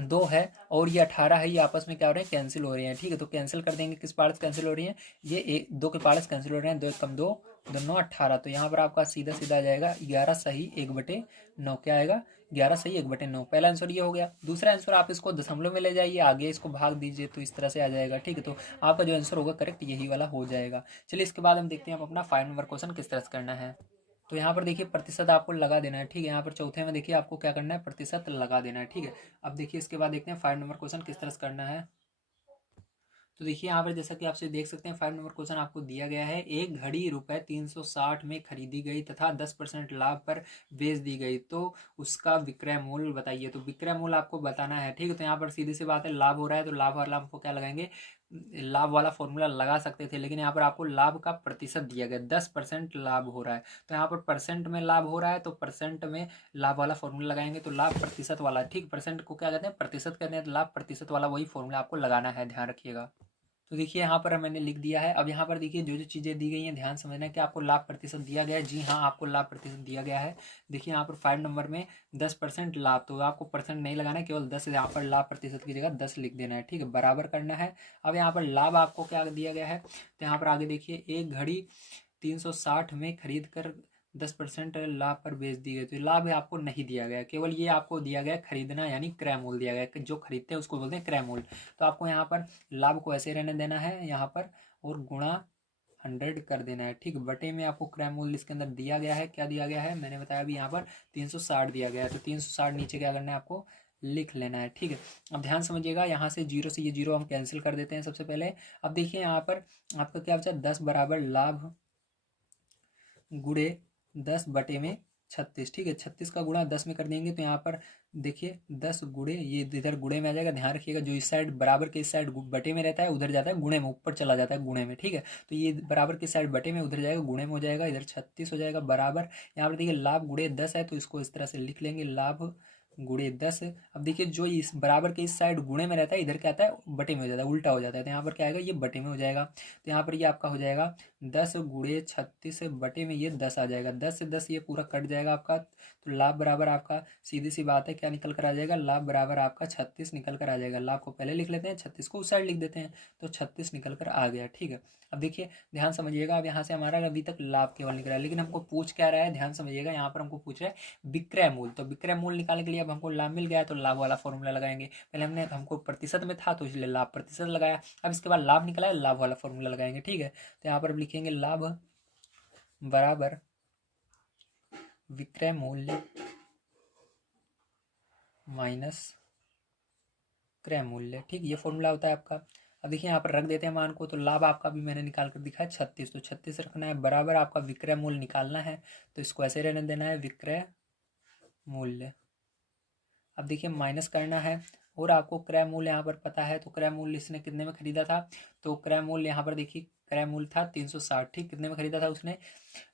2 है और ये 18 है, ये आपस में क्या हो रहे हैं, कैंसिल हो रहे हैं। ठीक है, तो कैंसिल कर देंगे, किस पार्ट्स कैंसिल हो रही हैं, ये एक 2 के पार्ट्स कैंसिल हो रहे हैं, 2 कम 2 2 9 18। तो यहाँ पर आपका सीधा सीधा आ जाएगा 11 सही 1 बटे 9। क्या आएगा, 11 सही 1 बटे 9। पहला आंसर ये हो गया। दूसरा आंसर आप इसको दशमलव में ले जाइए, आगे इसको भाग दीजिए, तो इस तरह से आ जाएगा। ठीक है, तो आपका जो आंसर होगा करेक्ट यही वाला हो जाएगा। चलिए इसके बाद हम देखते हैं हम अपना 5 नंबर क्वेश्चन किस तरह से करना है। तो यहाँ पर देखिए प्रतिशत आपको लगा देना है। ठीक है, यहाँ पर चौथे में देखिए आपको क्या करना है, प्रतिशत लगा देना है। ठीक है, अब देखिए इसके बाद देखते हैं 5 नंबर क्वेश्चन किस तरह से करना है। तो देखिए यहाँ पर जैसा कि आपसे देख सकते हैं 5 नंबर क्वेश्चन आपको दिया गया है। एक घड़ी रुपए 360 में खरीदी गई तथा 10% लाभ पर बेच दी गई, तो उसका विक्रय मूल्य बताइए। तो विक्रय मूल्य आपको बताना है। ठीक है, तो यहाँ पर सीधी सी बात है, लाभ हो रहा है तो लाभ वाला हमको क्या लगाएंगे, लाभ वाला फॉर्मूला लगा सकते थे, लेकिन यहाँ पर आपको लाभ का प्रतिशत दिया गया, 10% लाभ हो रहा है। तो यहाँ पर परसेंट में लाभ हो रहा है, तो परसेंट में लाभ वाला फॉर्मूला लगाएंगे, तो लाभ प्रतिशत वाला। ठीक, परसेंट को क्या कहते हैं, प्रतिशत कहते हैं, तो लाभ प्रतिशत वाला वही फॉर्मूला आपको लगाना है, ध्यान रखिएगा। तो देखिए यहाँ पर मैंने लिख दिया है। अब यहाँ पर देखिए जो जो चीज़ें दी गई हैं ध्यान समझना है कि आपको लाभ प्रतिशत दिया गया है। जी हाँ, आपको लाभ प्रतिशत दिया गया है। देखिए यहाँ पर 5 नंबर में 10% लाभ, तो आपको परसेंट नहीं लगाना है, केवल 10 यहाँ पर लाभ प्रतिशत की जगह 10 लिख देना है। ठीक है, बराबर करना है। अब यहाँ पर लाभ आपको क्या दिया गया है, तो यहाँ पर आगे देखिए एक घड़ी 360 में खरीद कर 10% लाभ पर बेच दी गई, तो लाभ आपको नहीं दिया गया, केवल ये आपको दिया गया खरीदना, यानी क्रय मूल्य दिया गया, जो खरीदते हैं उसको बोलते हैं क्रय मूल्य। तो आपको यहाँ पर लाभ को ऐसे रहने देना है यहाँ पर, और गुणा 100 कर देना है। ठीक, बटे में आपको क्रय मूल्य इसके अंदर दिया गया है, क्या दिया गया है मैंने बताया अभी, यहाँ पर 360 दिया गया है, तो 360 नीचे क्या करना है आपको लिख लेना है। ठीक है, अब ध्यान समझिएगा, यहाँ से जीरो से ये जीरो हम कैंसिल कर देते हैं सबसे पहले। अब देखिए यहाँ पर आपका क्या बचा, 10 बराबर लाभ गुणे 10 बटे में 36, ठीक है। 36 का गुणा 10 में कर देंगे तो यहाँ पर देखिए 10 गुणे, ये इधर गुणे में आ जाएगा। ध्यान रखिएगा जो इस साइड बराबर के इस साइड बटे में रहता है उधर जाता है गुणे में, ऊपर चला जाता है गुणे में, ठीक है। तो ये बराबर की साइड बटे में, उधर जाएगा गुणे में हो जाएगा, इधर 36 हो जाएगा बराबर। यहाँ पर देखिए लाभ गुणे 10 है तो इसको इस तरह से लिख लेंगे, लाभ गुणे 10। अब देखिए जो इस बराबर के इस साइड गुणे में रहता है इधर क्या आता है बटे में हो जाता है, उल्टा हो जाता है। तो यहाँ पर क्या आएगा, ये बटे में हो जाएगा। तो यहाँ पर ये आपका हो जाएगा 10 गुणे 36 बटे में ये 10 आ जाएगा। 10 से 10 ये पूरा कट जाएगा आपका। तो लाभ बराबर आपका सीधी सी बात है क्या निकल कर आ जाएगा, लाभ बराबर आपका 36 निकल कर आ जाएगा। लाभ को पहले लिख लेते हैं, 36 को उस साइड लिख देते हैं, तो 36 निकल कर आ गया, ठीक है। अब देखिए ध्यान समझिएगा, अब यहाँ से हमारा अभी तक लाभ केवल निकल रहा है, लेकिन हमको पूछ क्या रहा है, ध्यान समझिएगा। यहाँ पर हमको पूछ रहा है विक्रय मूल। तो विक्रय मूल निकालने के लिए अब हमको लाभ मिल गया तो लाभ वाला फॉर्मूला लगाएंगे। पहले हमको प्रतिशत में था तो इसलिए लाभ प्रतिशत लगाया। अब इसके बाद लाभ निकला है, लाभ वाला फॉर्मूला लगाएंगे, ठीक है। तो यहाँ पर लिखेंगे लाभ बराबर विक्रय मूल्य माइनस क्रय मूल्य, ठीक, ये फॉर्मूला होता है आपका। अब देखिए यहाँ पर रख देते हैं मान को। तो लाभ आपका भी मैंने निकाल कर दिखा है 36, तो 36 रखना है बराबर आपका विक्रय मूल्य निकालना है, तो इसको ऐसे रहने देना है विक्रय मूल्य। अब देखिए माइनस करना है, और आपको क्रय मूल्य यहाँ पर पता है। तो क्रय मूल्य इसने कितने में खरीदा था, तो क्रय मूल्य यहाँ पर देखिए क्रय मूल्य था 360, ठीक। कितने में खरीदा था उसने,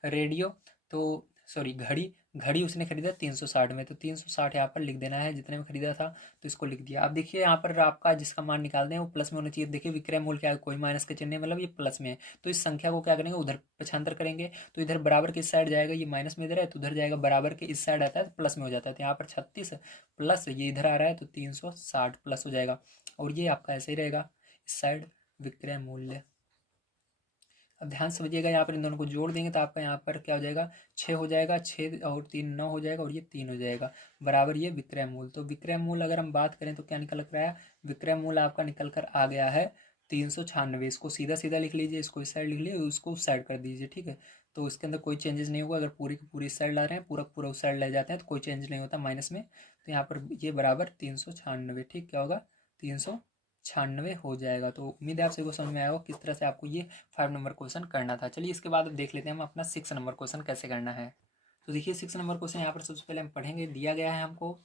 रेडियो तो सॉरी घड़ी, घड़ी उसने खरीदा 360 में, तो 360 यहाँ पर लिख देना है जितने में खरीदा था, तो इसको लिख दिया। अब देखिए यहाँ पर आपका जिसका मान निकालते हैं वो प्लस में होना चाहिए। देखिए विक्रय मूल्य क्या है, कोई माइनस के चिन्ह मतलब ये प्लस में है, तो इस संख्या को क्या करेंगे उधर पक्षांतर करेंगे। तो इधर बराबर के इस साइड जाएगा, ये माइनस में इधर है तो उधर जाएगा, बराबर के इस साइड आता है तो प्लस में हो जाता है। तो यहाँ पर 36 प्लस ये इधर आ रहा है तो 360 प्लस हो जाएगा, और ये आपका ऐसे ही रहेगा इस साइड विक्रय मूल्य। अब ध्यान समझिएगा, यहाँ पर इन दोनों को जोड़ देंगे तो आपका यहाँ पर क्या हो जाएगा, 6 हो जाएगा, 6 और 3 9 हो जाएगा, और ये 3 हो जाएगा बराबर ये विक्रय मूल्य। तो विक्रय मूल्य अगर हम बात करें तो क्या निकल कर आया, विक्रय मूल्य आपका निकल कर आ गया है 396। इसको सीधा सीधा लिख लीजिए, इसको इस साइड लिख लीजिए, उसको उस साइड कर दीजिए, ठीक है। तो इसके अंदर कोई चेंजेस नहीं होगा। अगर पूरी की पूरी इस साइड ला रहे हैं, पूरा पूरा उस साइड ले जाते हैं तो कोई चेंज नहीं होता माइनस में। तो यहाँ पर ये बराबर 396, ठीक, क्या होगा 396 हो जाएगा। तो उम्मीद है आप सभी को समझ में आएगा किस तरह से आपको ये 5 नंबर क्वेश्चन करना था। चलिए इसके बाद अब देख लेते हैं हम अपना 6 नंबर क्वेश्चन कैसे करना है। तो देखिए 6 नंबर क्वेश्चन यहाँ पर सबसे पहले हम पढ़ेंगे। दिया गया है हमको,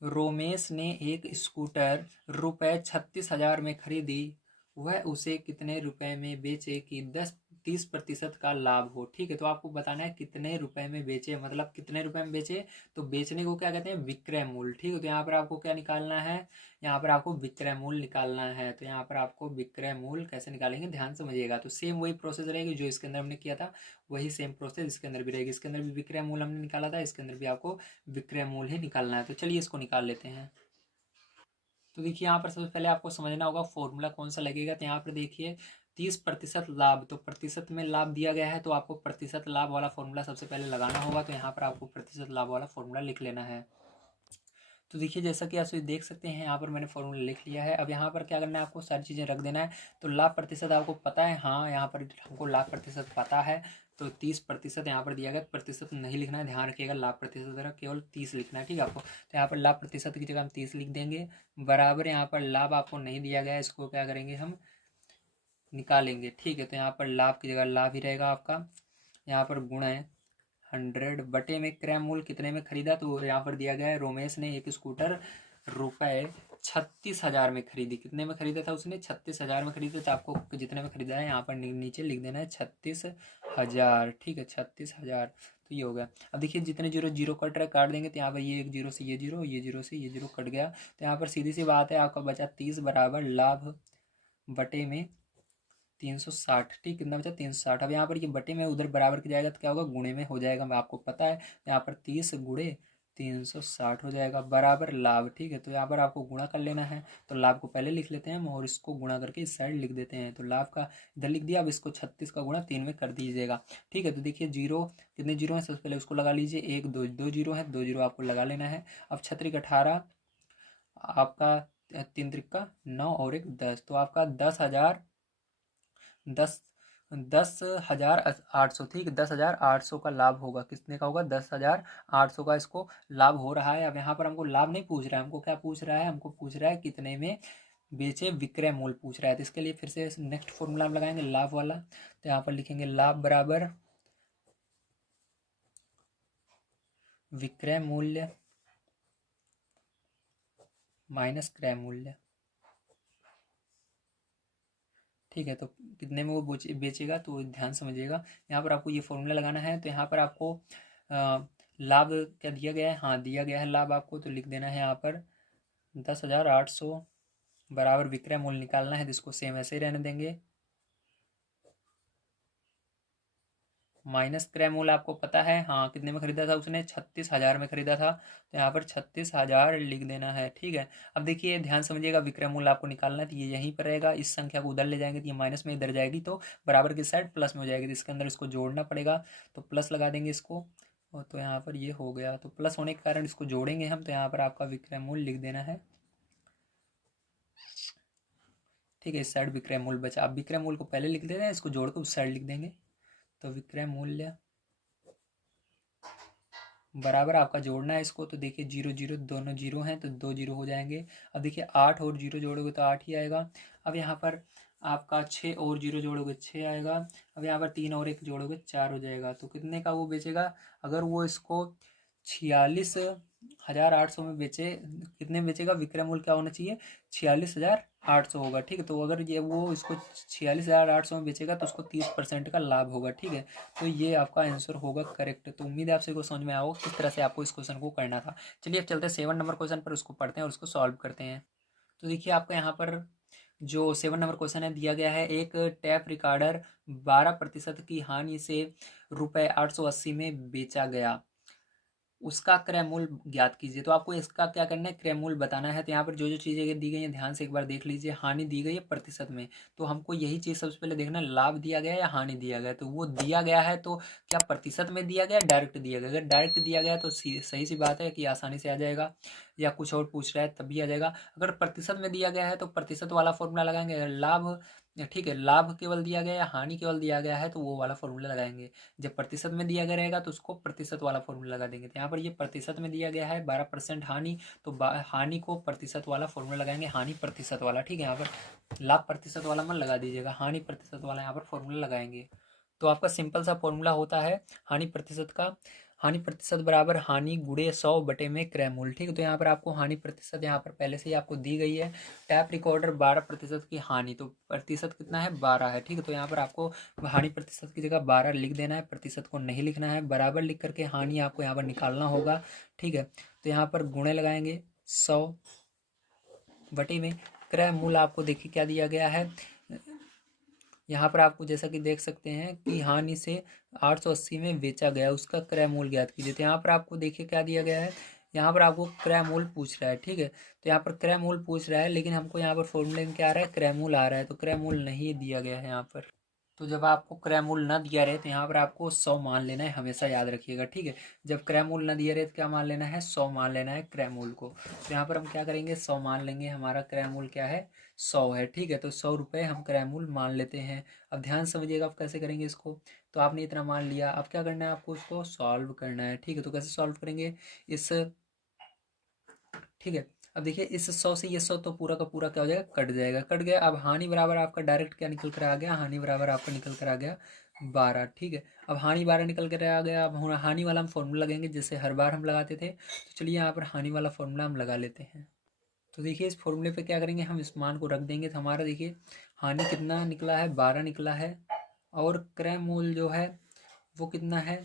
रोमेश ने एक स्कूटर रुपए 36,000 में खरीदी, वह उसे कितने रुपए में बेचे कि 30% का लाभ हो, ठीक है। तो आपको बताना है कितने रुपए में बेचे, मतलब कितने रुपए में बेचे, तो बेचने को क्या कहते हैं विक्रय मूल्य, ठीक है। तो यहाँ पर आपको क्या निकालना है, यहाँ पर आपको विक्रय मूल्य निकालना है। तो यहाँ पर आपको विक्रय मूल्य कैसे निकालेंगे ध्यान समझिएगा। तो सेम वही प्रोसेस रहेगी जो इसके अंदर हमने किया था, वही सेम प्रोसेस इसके अंदर भी रहेगी। इसके अंदर भी विक्रय मूल्य हमने निकाला था, इसके अंदर भी आपको विक्रय मूल्य ही निकालना है। तो चलिए इसको निकाल लेते हैं। तो देखिए यहाँ पर सबसे पहले आपको समझना होगा फॉर्मूला कौन सा लगेगा। तो यहाँ पर देखिए 30% लाभ, तो प्रतिशत में लाभ दिया गया है तो आपको प्रतिशत लाभ वाला फॉर्मूला सबसे पहले लगाना होगा। तो यहाँ पर आपको प्रतिशत लाभ वाला फॉर्मूला लिख लेना है। तो देखिए जैसा कि आप सभी देख सकते हैं यहाँ पर मैंने फॉर्मूला लिख लिया है। अब यहाँ पर क्या करना है, आपको सारी चीज़ें रख देना है। तो लाभ प्रतिशत आपको पता है, हाँ यहाँ पर हमको लाभ प्रतिशत पता है। तो 30% यहाँ पर दिया गया, प्रतिशत नहीं लिखना है, ध्यान रखिएगा। लाभ प्रतिशत जरा केवल 30 लिखना है, ठीक है आपको। तो यहाँ पर लाभ प्रतिशत की जगह हम 30 लिख देंगे बराबर। यहाँ पर लाभ आपको नहीं दिया गया है, इसको क्या करेंगे हम निकालेंगे, ठीक है। तो यहाँ पर लाभ की जगह लाभ ही रहेगा आपका। यहाँ पर गुण है 100 बटे में क्रय मूल्य कितने में खरीदा, तो यहाँ पर दिया गया है रोमेश ने एक स्कूटर रुपए 36,000 में खरीदी। कितने में खरीदा था उसने, 36,000 में खरीदा। तो आपको जितने में खरीदा है यहाँ पर नीचे लिख देना है 36,000, ठीक है 36,000। तो ये हो गया। अब देखिए जितने जीरो जीरो कट रहे काट देंगे, तो यहाँ पर ये एक जीरो से ये जीरो, ये जीरो से ये जीरो कट गया। तो यहाँ पर सीधी सी बात है, आपका बचा 30 बराबर लाभ बटे में 360, ठीक, कितना बचा 360। अब यहाँ पर ये बटे में उधर बराबर की जाएगा तो क्या होगा गुणे में हो जाएगा, आपको पता है। यहाँ पर 30 गुणे 360 हो जाएगा बराबर लाभ, ठीक है। तो यहाँ पर आपको गुणा कर लेना है। तो लाभ को पहले लिख लेते हैं हम और इसको गुणा करके इस साइड लिख देते हैं। तो लाभ का इधर लिख दिया। अब इसको 36 का गुणा 3 में कर दीजिएगा, ठीक है। तो देखिए जीरो, कितने जीरो हैं सबसे पहले उसको लगा लीजिए। एक दो दो जीरो है, दो जीरो आपको लगा लेना है। अब 6 18 आपका 3 त्रिका 9 और एक 10, तो आपका 10,000 दस 10,800, ठीक है 10,800 का लाभ होगा। कितने का होगा, 10,800 का इसको लाभ हो रहा है। अब यहाँ पर हमको लाभ नहीं पूछ रहा है, हमको क्या पूछ रहा है, हमको पूछ रहा है कितने में बेचे, विक्रय मूल्य पूछ रहा है। तो इसके लिए फिर से नेक्स्ट फॉर्मूला हम लगाएंगे लाभ वाला। तो यहाँ पर लिखेंगे लाभ बराबर विक्रय मूल्य माइनस क्रय मूल्य, ठीक है। तो कितने में वो बेचेगा, तो ध्यान समझिएगा। यहाँ पर आपको ये फॉर्मूला लगाना है। तो यहाँ पर आपको लाभ क्या दिया गया है, हाँ दिया गया है लाभ आपको, तो लिख देना है यहाँ पर 10,800 बराबर विक्रय मूल्य निकालना है, जिसको सेम ऐसे ही रहने देंगे, माइनस क्रय मूल्य आपको पता है, हाँ कितने में खरीदा था उसने, 36,000 में खरीदा था, तो यहाँ पर 36,000 लिख देना है, ठीक है। अब देखिए ध्यान समझिएगा, विक्रय मूल्य आपको निकालना है, तो ये यहीं पर रहेगा, इस संख्या को उधर ले जाएंगे तो ये माइनस में इधर जाएगी, तो बराबर की साइड प्लस में हो जाएगी, तो इसके अंदर इसको जोड़ना पड़ेगा, तो प्लस लगा देंगे इसको, और तो यहाँ पर ये हो गया, तो प्लस होने के कारण इसको जोड़ेंगे हम, तो यहाँ पर आपका विक्रय मूल्य लिख देना है, ठीक है। इस साइड विक्रय मूल्य बचा, अब विक्रय मूल्य को पहले लिख देते हैं, इसको जोड़ कर उस साइड लिख देंगे, तो विक्रय मूल्य बराबर आपका जोड़ना है इसको, तो देखिए जीरो जीरो, दोनों जीरो हैं तो दो जीरो हो जाएंगे। अब देखिए 8 और जीरो जोड़ोगे तो 8 ही आएगा। अब यहाँ पर आपका 6 और जीरो जोड़ोगे 6 आएगा। अब यहाँ पर 3 और 1 जोड़ोगे 4 हो जाएगा। तो कितने का वो बेचेगा, अगर वो इसको 46,800 में बेचे, कितने में बेचेगा, विक्रय मूल्य क्या होना चाहिए, 46,800 होगा, ठीक है। तो अगर ये वो इसको 46,800 में बेचेगा तो उसको 30% का लाभ होगा, ठीक है। तो ये आपका आंसर होगा करेक्ट। तो उम्मीद है आप सभी को समझ में आओगे किस तरह से आपको इस क्वेश्चन को करना था। चलिए अब चलते हैं 7 नंबर क्वेश्चन पर, उसको पढ़ते हैं और उसको सॉल्व करते हैं। तो देखिए आपका यहाँ पर जो 7 नंबर क्वेश्चन है दिया गया है, एक टैप रिकॉर्डर 12% की हानि से ₹880 में बेचा गया, उसका क्रय मूल्य ज्ञात कीजिए। तो आपको इसका क्या करना है, क्रय मूल्य बताना है। तो यहाँ पर जो जो चीज़ें दी गई हैं ध्यान से एक बार देख लीजिए। हानि दी गई है प्रतिशत में, तो हमको यही चीज़ सबसे पहले देखना है, लाभ दिया गया है या हानि दिया गया है। तो वो दिया गया है तो क्या प्रतिशत में दिया गया, डायरेक्ट दिया गया। अगर डायरेक्ट दिया गया तो सही सी बात है कि आसानी से आ जाएगा, या कुछ और पूछ रहा है तब भी आ जाएगा। अगर प्रतिशत में दिया गया है तो प्रतिशत वाला फॉर्मूला लगाएंगे। अगर लाभ, ठीक है, लाभ केवल दिया गया है, हानि केवल दिया गया है, तो वो वाला फॉर्मूला लगाएंगे। जब प्रतिशत में दिया गया रहेगा तो उसको प्रतिशत वाला फॉर्मूला लगा देंगे। तो यहाँ पर ये प्रतिशत में दिया गया है 12% हानि, तो हानि को प्रतिशत वाला फॉर्मूला लगाएंगे, हानि प्रतिशत वाला, ठीक है। यहाँ पर लाभ प्रतिशत वाला मन लगा दीजिएगा, हानि प्रतिशत वाला यहाँ पर फॉर्मूला लगाएंगे। तो आपका सिंपल सा फॉर्मूला होता है हानि प्रतिशत का, हानि प्रतिशत बराबर हानि गुणे 100 बटे में क्रय मूल्य, ठीक है। तो यहाँ पर आपको हानि प्रतिशत यहाँ पर पहले से ही आपको दी गई है। टैप रिकॉर्डर 12% की हानि, तो प्रतिशत कितना है, 12 है, ठीक है। तो यहाँ पर आपको हानि प्रतिशत की जगह 12 लिख देना है, प्रतिशत को नहीं लिखना है। बराबर लिख करके हानि आपको यहाँ पर निकालना होगा, ठीक है। तो यहाँ पर गुणे लगाएंगे 100 बटे में क्रय मूल्य, आपको देखिए क्या दिया गया है। यहाँ पर आपको जैसा कि देख सकते हैं कि हानि से 880 में बेचा गया, उसका क्रय मूल्य ज्ञात कीजिए। तो यहाँ पर आपको देखिए क्या दिया गया है, यहाँ पर आपको क्रय मूल्य पूछ रहा है, ठीक है। तो यहाँ पर क्रय मूल्य पूछ रहा है, लेकिन हमको यहाँ पर फॉर्मूले में क्या आ रहा है, क्रय मूल्य आ रहा है, तो क्रय मूल्य नहीं दिया गया है यहाँ पर। तो जब आपको क्रय मूल्य न दिया रहे तो यहाँ पर आपको 100 मान लेना है, हमेशा याद रखिएगा, ठीक है। जब क्रय मूल्य न दिया रहे तो क्या मान लेना है, 100 मान लेना है क्रय मूल्य को। तो यहाँ पर हम क्या करेंगे, 100 मान लेंगे, हमारा क्रय मूल्य क्या है, 100 है, ठीक है। तो 100 रुपये हम क्रय मूल्य मान लेते हैं। अब ध्यान समझिएगा आप कैसे करेंगे इसको। तो आपने इतना मान लिया, अब क्या करना है, आपको इसको सॉल्व करना है, ठीक है। तो कैसे सॉल्व करेंगे इस, ठीक है। अब देखिए इस 100 से ये 100 तो पूरा का पूरा क्या हो जाएगा, कट जाएगा, कट गया। अब हानि बराबर आपका डायरेक्ट क्या निकल कर आ गया, हानि बराबर आपका निकल कर आ गया 12, ठीक है। अब हानि 12 निकल कर आ गया। अब हानि वाला हम फॉर्मूला लगेंगे जैसे हर बार हम लगाते थे। तो चलिए यहाँ पर हानि वाला फॉर्मूला हम लगा लेते हैं। तो देखिए इस फॉर्मूले पे क्या करेंगे, हम इस मान को रख देंगे। तो हमारा देखिए हानि कितना निकला है, 12 निकला है, और क्रय मूल्य जो है वो कितना है,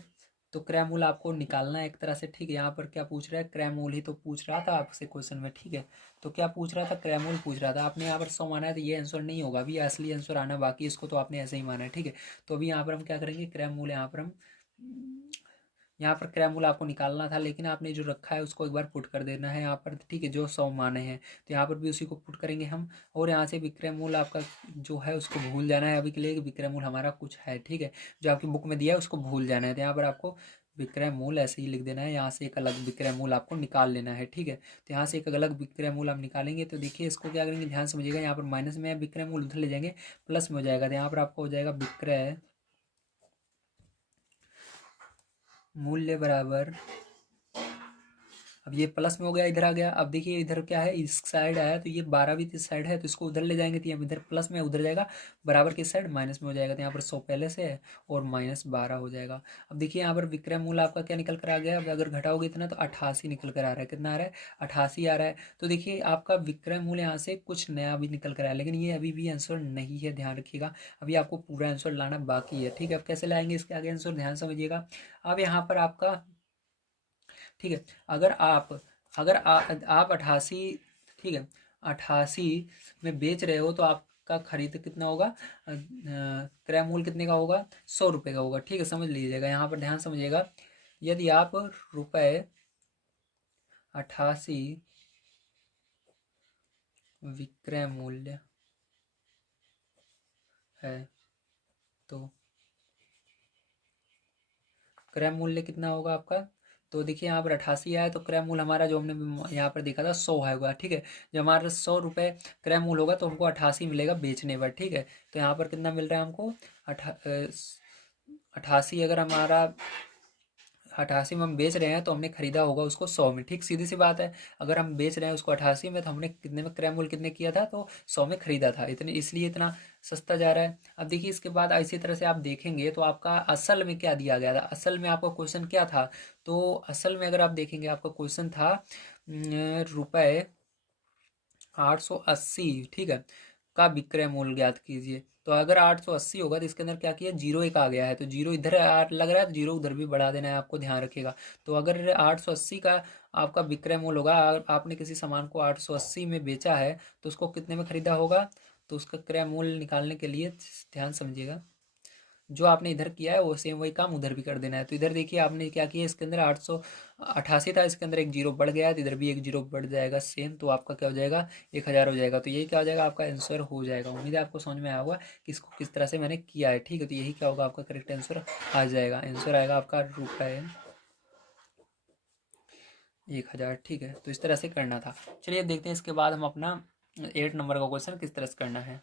तो क्रय मूल्य आपको निकालना है एक तरह से, ठीक है। यहाँ पर क्या पूछ रहा है, क्रय मूल्य ही तो पूछ रहा था आपसे क्वेश्चन में, ठीक है। तो क्या पूछ रहा था, क्रय मूल्य पूछ रहा था। आपने यहाँ पर 100 माना है तो ये आंसर नहीं होगा, अभी असली आंसर आना बाकी, इसको तो आपने ऐसे ही माना है, ठीक है। तो अभी यहाँ पर हम क्या करेंगे, क्रय मूल्य यहाँ पर हम, यहाँ पर क्रय मूल्य आपको निकालना था, लेकिन आपने जो रखा है उसको एक बार पुट कर देना है यहाँ पर, ठीक है। जो 100 माने हैं तो यहाँ पर भी उसी को पुट करेंगे हम, और यहाँ से विक्रय मूल्य आपका जो है उसको भूल जाना है अभी के लिए, कि विक्रय मूल्य हमारा कुछ है, ठीक है। जो आपकी बुक में दिया है उसको भूल जाना है। तो यहाँ पर आपको विक्रय मूल्य ऐसे ही लिख देना है, यहाँ से एक अलग विक्रय मूल्य आपको निकाल लेना है, ठीक है। तो यहाँ से एक अलग विक्रय मूल्य हम निकालेंगे। तो देखिए इसको क्या करेंगे, ध्यान समझिएगा, यहाँ पर माइनस में है विक्रय मूल्य, उधर ले जाएंगे प्लस में हो जाएगा। तो यहाँ पर आपको हो जाएगा विक्रय मूल्य बराबर, अब ये प्लस में हो गया, इधर आ गया। अब देखिए इधर क्या है, इस साइड आया तो ये 12 भी इस साइड है, तो इसको उधर ले जाएंगे तो यहाँ इधर प्लस में, उधर जाएगा बराबर की साइड माइनस में हो जाएगा। तो यहाँ पर 100 पहले से है और -12 हो जाएगा। अब देखिए यहाँ पर विक्रय मूल्य आपका क्या निकल कर आ गया। अब अगर घटाओगे इतना तो 88 निकल कर आ रहा है। कितना आ रहा है, 88 आ रहा है। तो देखिए आपका विक्रय मूल्य यहाँ से कुछ नया भी निकल कर आया, लेकिन ये अभी भी आंसर नहीं है, ध्यान रखिएगा। अभी आपको पूरा आंसर लाना बाकी है, ठीक है। अब कैसे लाएंगे इसके आगे आंसर, ध्यान समझिएगा। अब यहाँ पर आपका, ठीक है, अगर आप 88, ठीक है, 88 में बेच रहे हो तो आपका खरीद कितना होगा, क्रय मूल्य कितने का होगा, 100 रुपये का होगा, ठीक है। समझ लीजिएगा, यहाँ पर ध्यान समझिएगा। यदि आप रुपये 88 विक्रय मूल्य है तो क्रय मूल्य कितना होगा आपका। तो देखिए यहाँ पर 88 आया तो क्रय मूल्य हमारा जो हमने यहाँ पर देखा था 100 होगा, ठीक है। जब हमारा 100 रुपये क्रय मूल्य होगा तो हमको 88 मिलेगा बेचने पर, ठीक है। तो यहाँ पर कितना मिल रहा है हमको, 88 अगर हमारा 88 में हम बेच रहे हैं तो हमने खरीदा होगा उसको 100 में, ठीक, सीधी सी बात है। अगर हम बेच रहे हैं उसको 88 में तो हमने कितने में, क्रय मूल्य कितने किया था, तो 100 में खरीदा था, इतने, इसलिए इतना सस्ता जा रहा है। अब देखिए इसके बाद इसी तरह से आप देखेंगे तो आपका असल में क्या दिया गया था, असल में आपका क्वेश्चन क्या था। तो असल में अगर आप देखेंगे आपका क्वेश्चन था रुपये 880, ठीक है, का विक्रय मूल्य ज्ञात कीजिए। तो अगर 880 होगा तो इसके अंदर क्या किया, जीरो एक आ गया है, तो जीरो इधर लग रहा है तो जीरो उधर भी बढ़ा देना है आपको, ध्यान रखिएगा। तो अगर 880 का आपका विक्रय मूल्य होगा, आपने किसी सामान को 880 में बेचा है तो उसको कितने में खरीदा होगा, तो उसका क्रय मूल्य निकालने के लिए ध्यान समझिएगा, जो आपने इधर किया है वो सेम वही काम उधर भी कर देना है। तो इधर देखिए आपने क्या किया, इसके अंदर 888 था, इसके अंदर एक जीरो बढ़ गया है तो इधर भी एक जीरो बढ़ जाएगा सेम, तो आपका क्या हो जाएगा, 1000 हो जाएगा। तो यही क्या हो जाएगा, आपका आंसर हो जाएगा। उम्मीद है आपको समझ में आया होगा कि इसको किस तरह से मैंने किया है, ठीक है। तो यही क्या होगा, आपका करेक्ट आंसर आ जाएगा। आंसर आएगा आपका रुपये 1000, ठीक है। तो इस तरह से करना था। चलिए अब देखते हैं इसके बाद हम अपना 8 नंबर का क्वेश्चन किस तरह से करना है।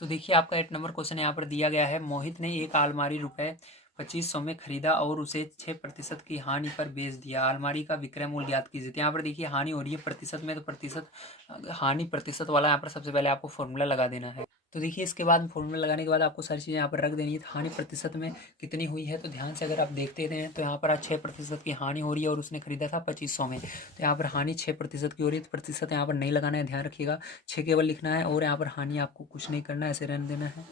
तो देखिए आपका 8 नंबर क्वेश्चन यहाँ पर दिया गया है। मोहित ने एक अलमारी रुपये 2500 में खरीदा और उसे 6% की हानि पर बेच दिया। अलमारी का विक्रय मूल्य ज्ञात कीजिए। तो यहाँ पर देखिए हानि हो रही है प्रतिशत में, तो प्रतिशत, हानि प्रतिशत वाला यहाँ पर सबसे पहले आपको फॉर्मूला लगा देना है। तो देखिए इसके बाद फॉर्मूला लगाने के बाद आपको सारी चीज़ें यहाँ पर रख देनी है। तो हानि प्रतिशत में कितनी हुई है, तो ध्यान से अगर आप देखते हैं तो यहाँ पर आज 6% की हानि हो रही है और उसने खरीदा था 2500 में। तो यहाँ पर हानि 6% की हो रही है, तो प्रतिशत यहाँ पर नहीं लगाना है, ध्यान रखिएगा। 6 केवल लिखना है और यहाँ पर हानि आपको कुछ नहीं करना है, ऐसे रहने देना है।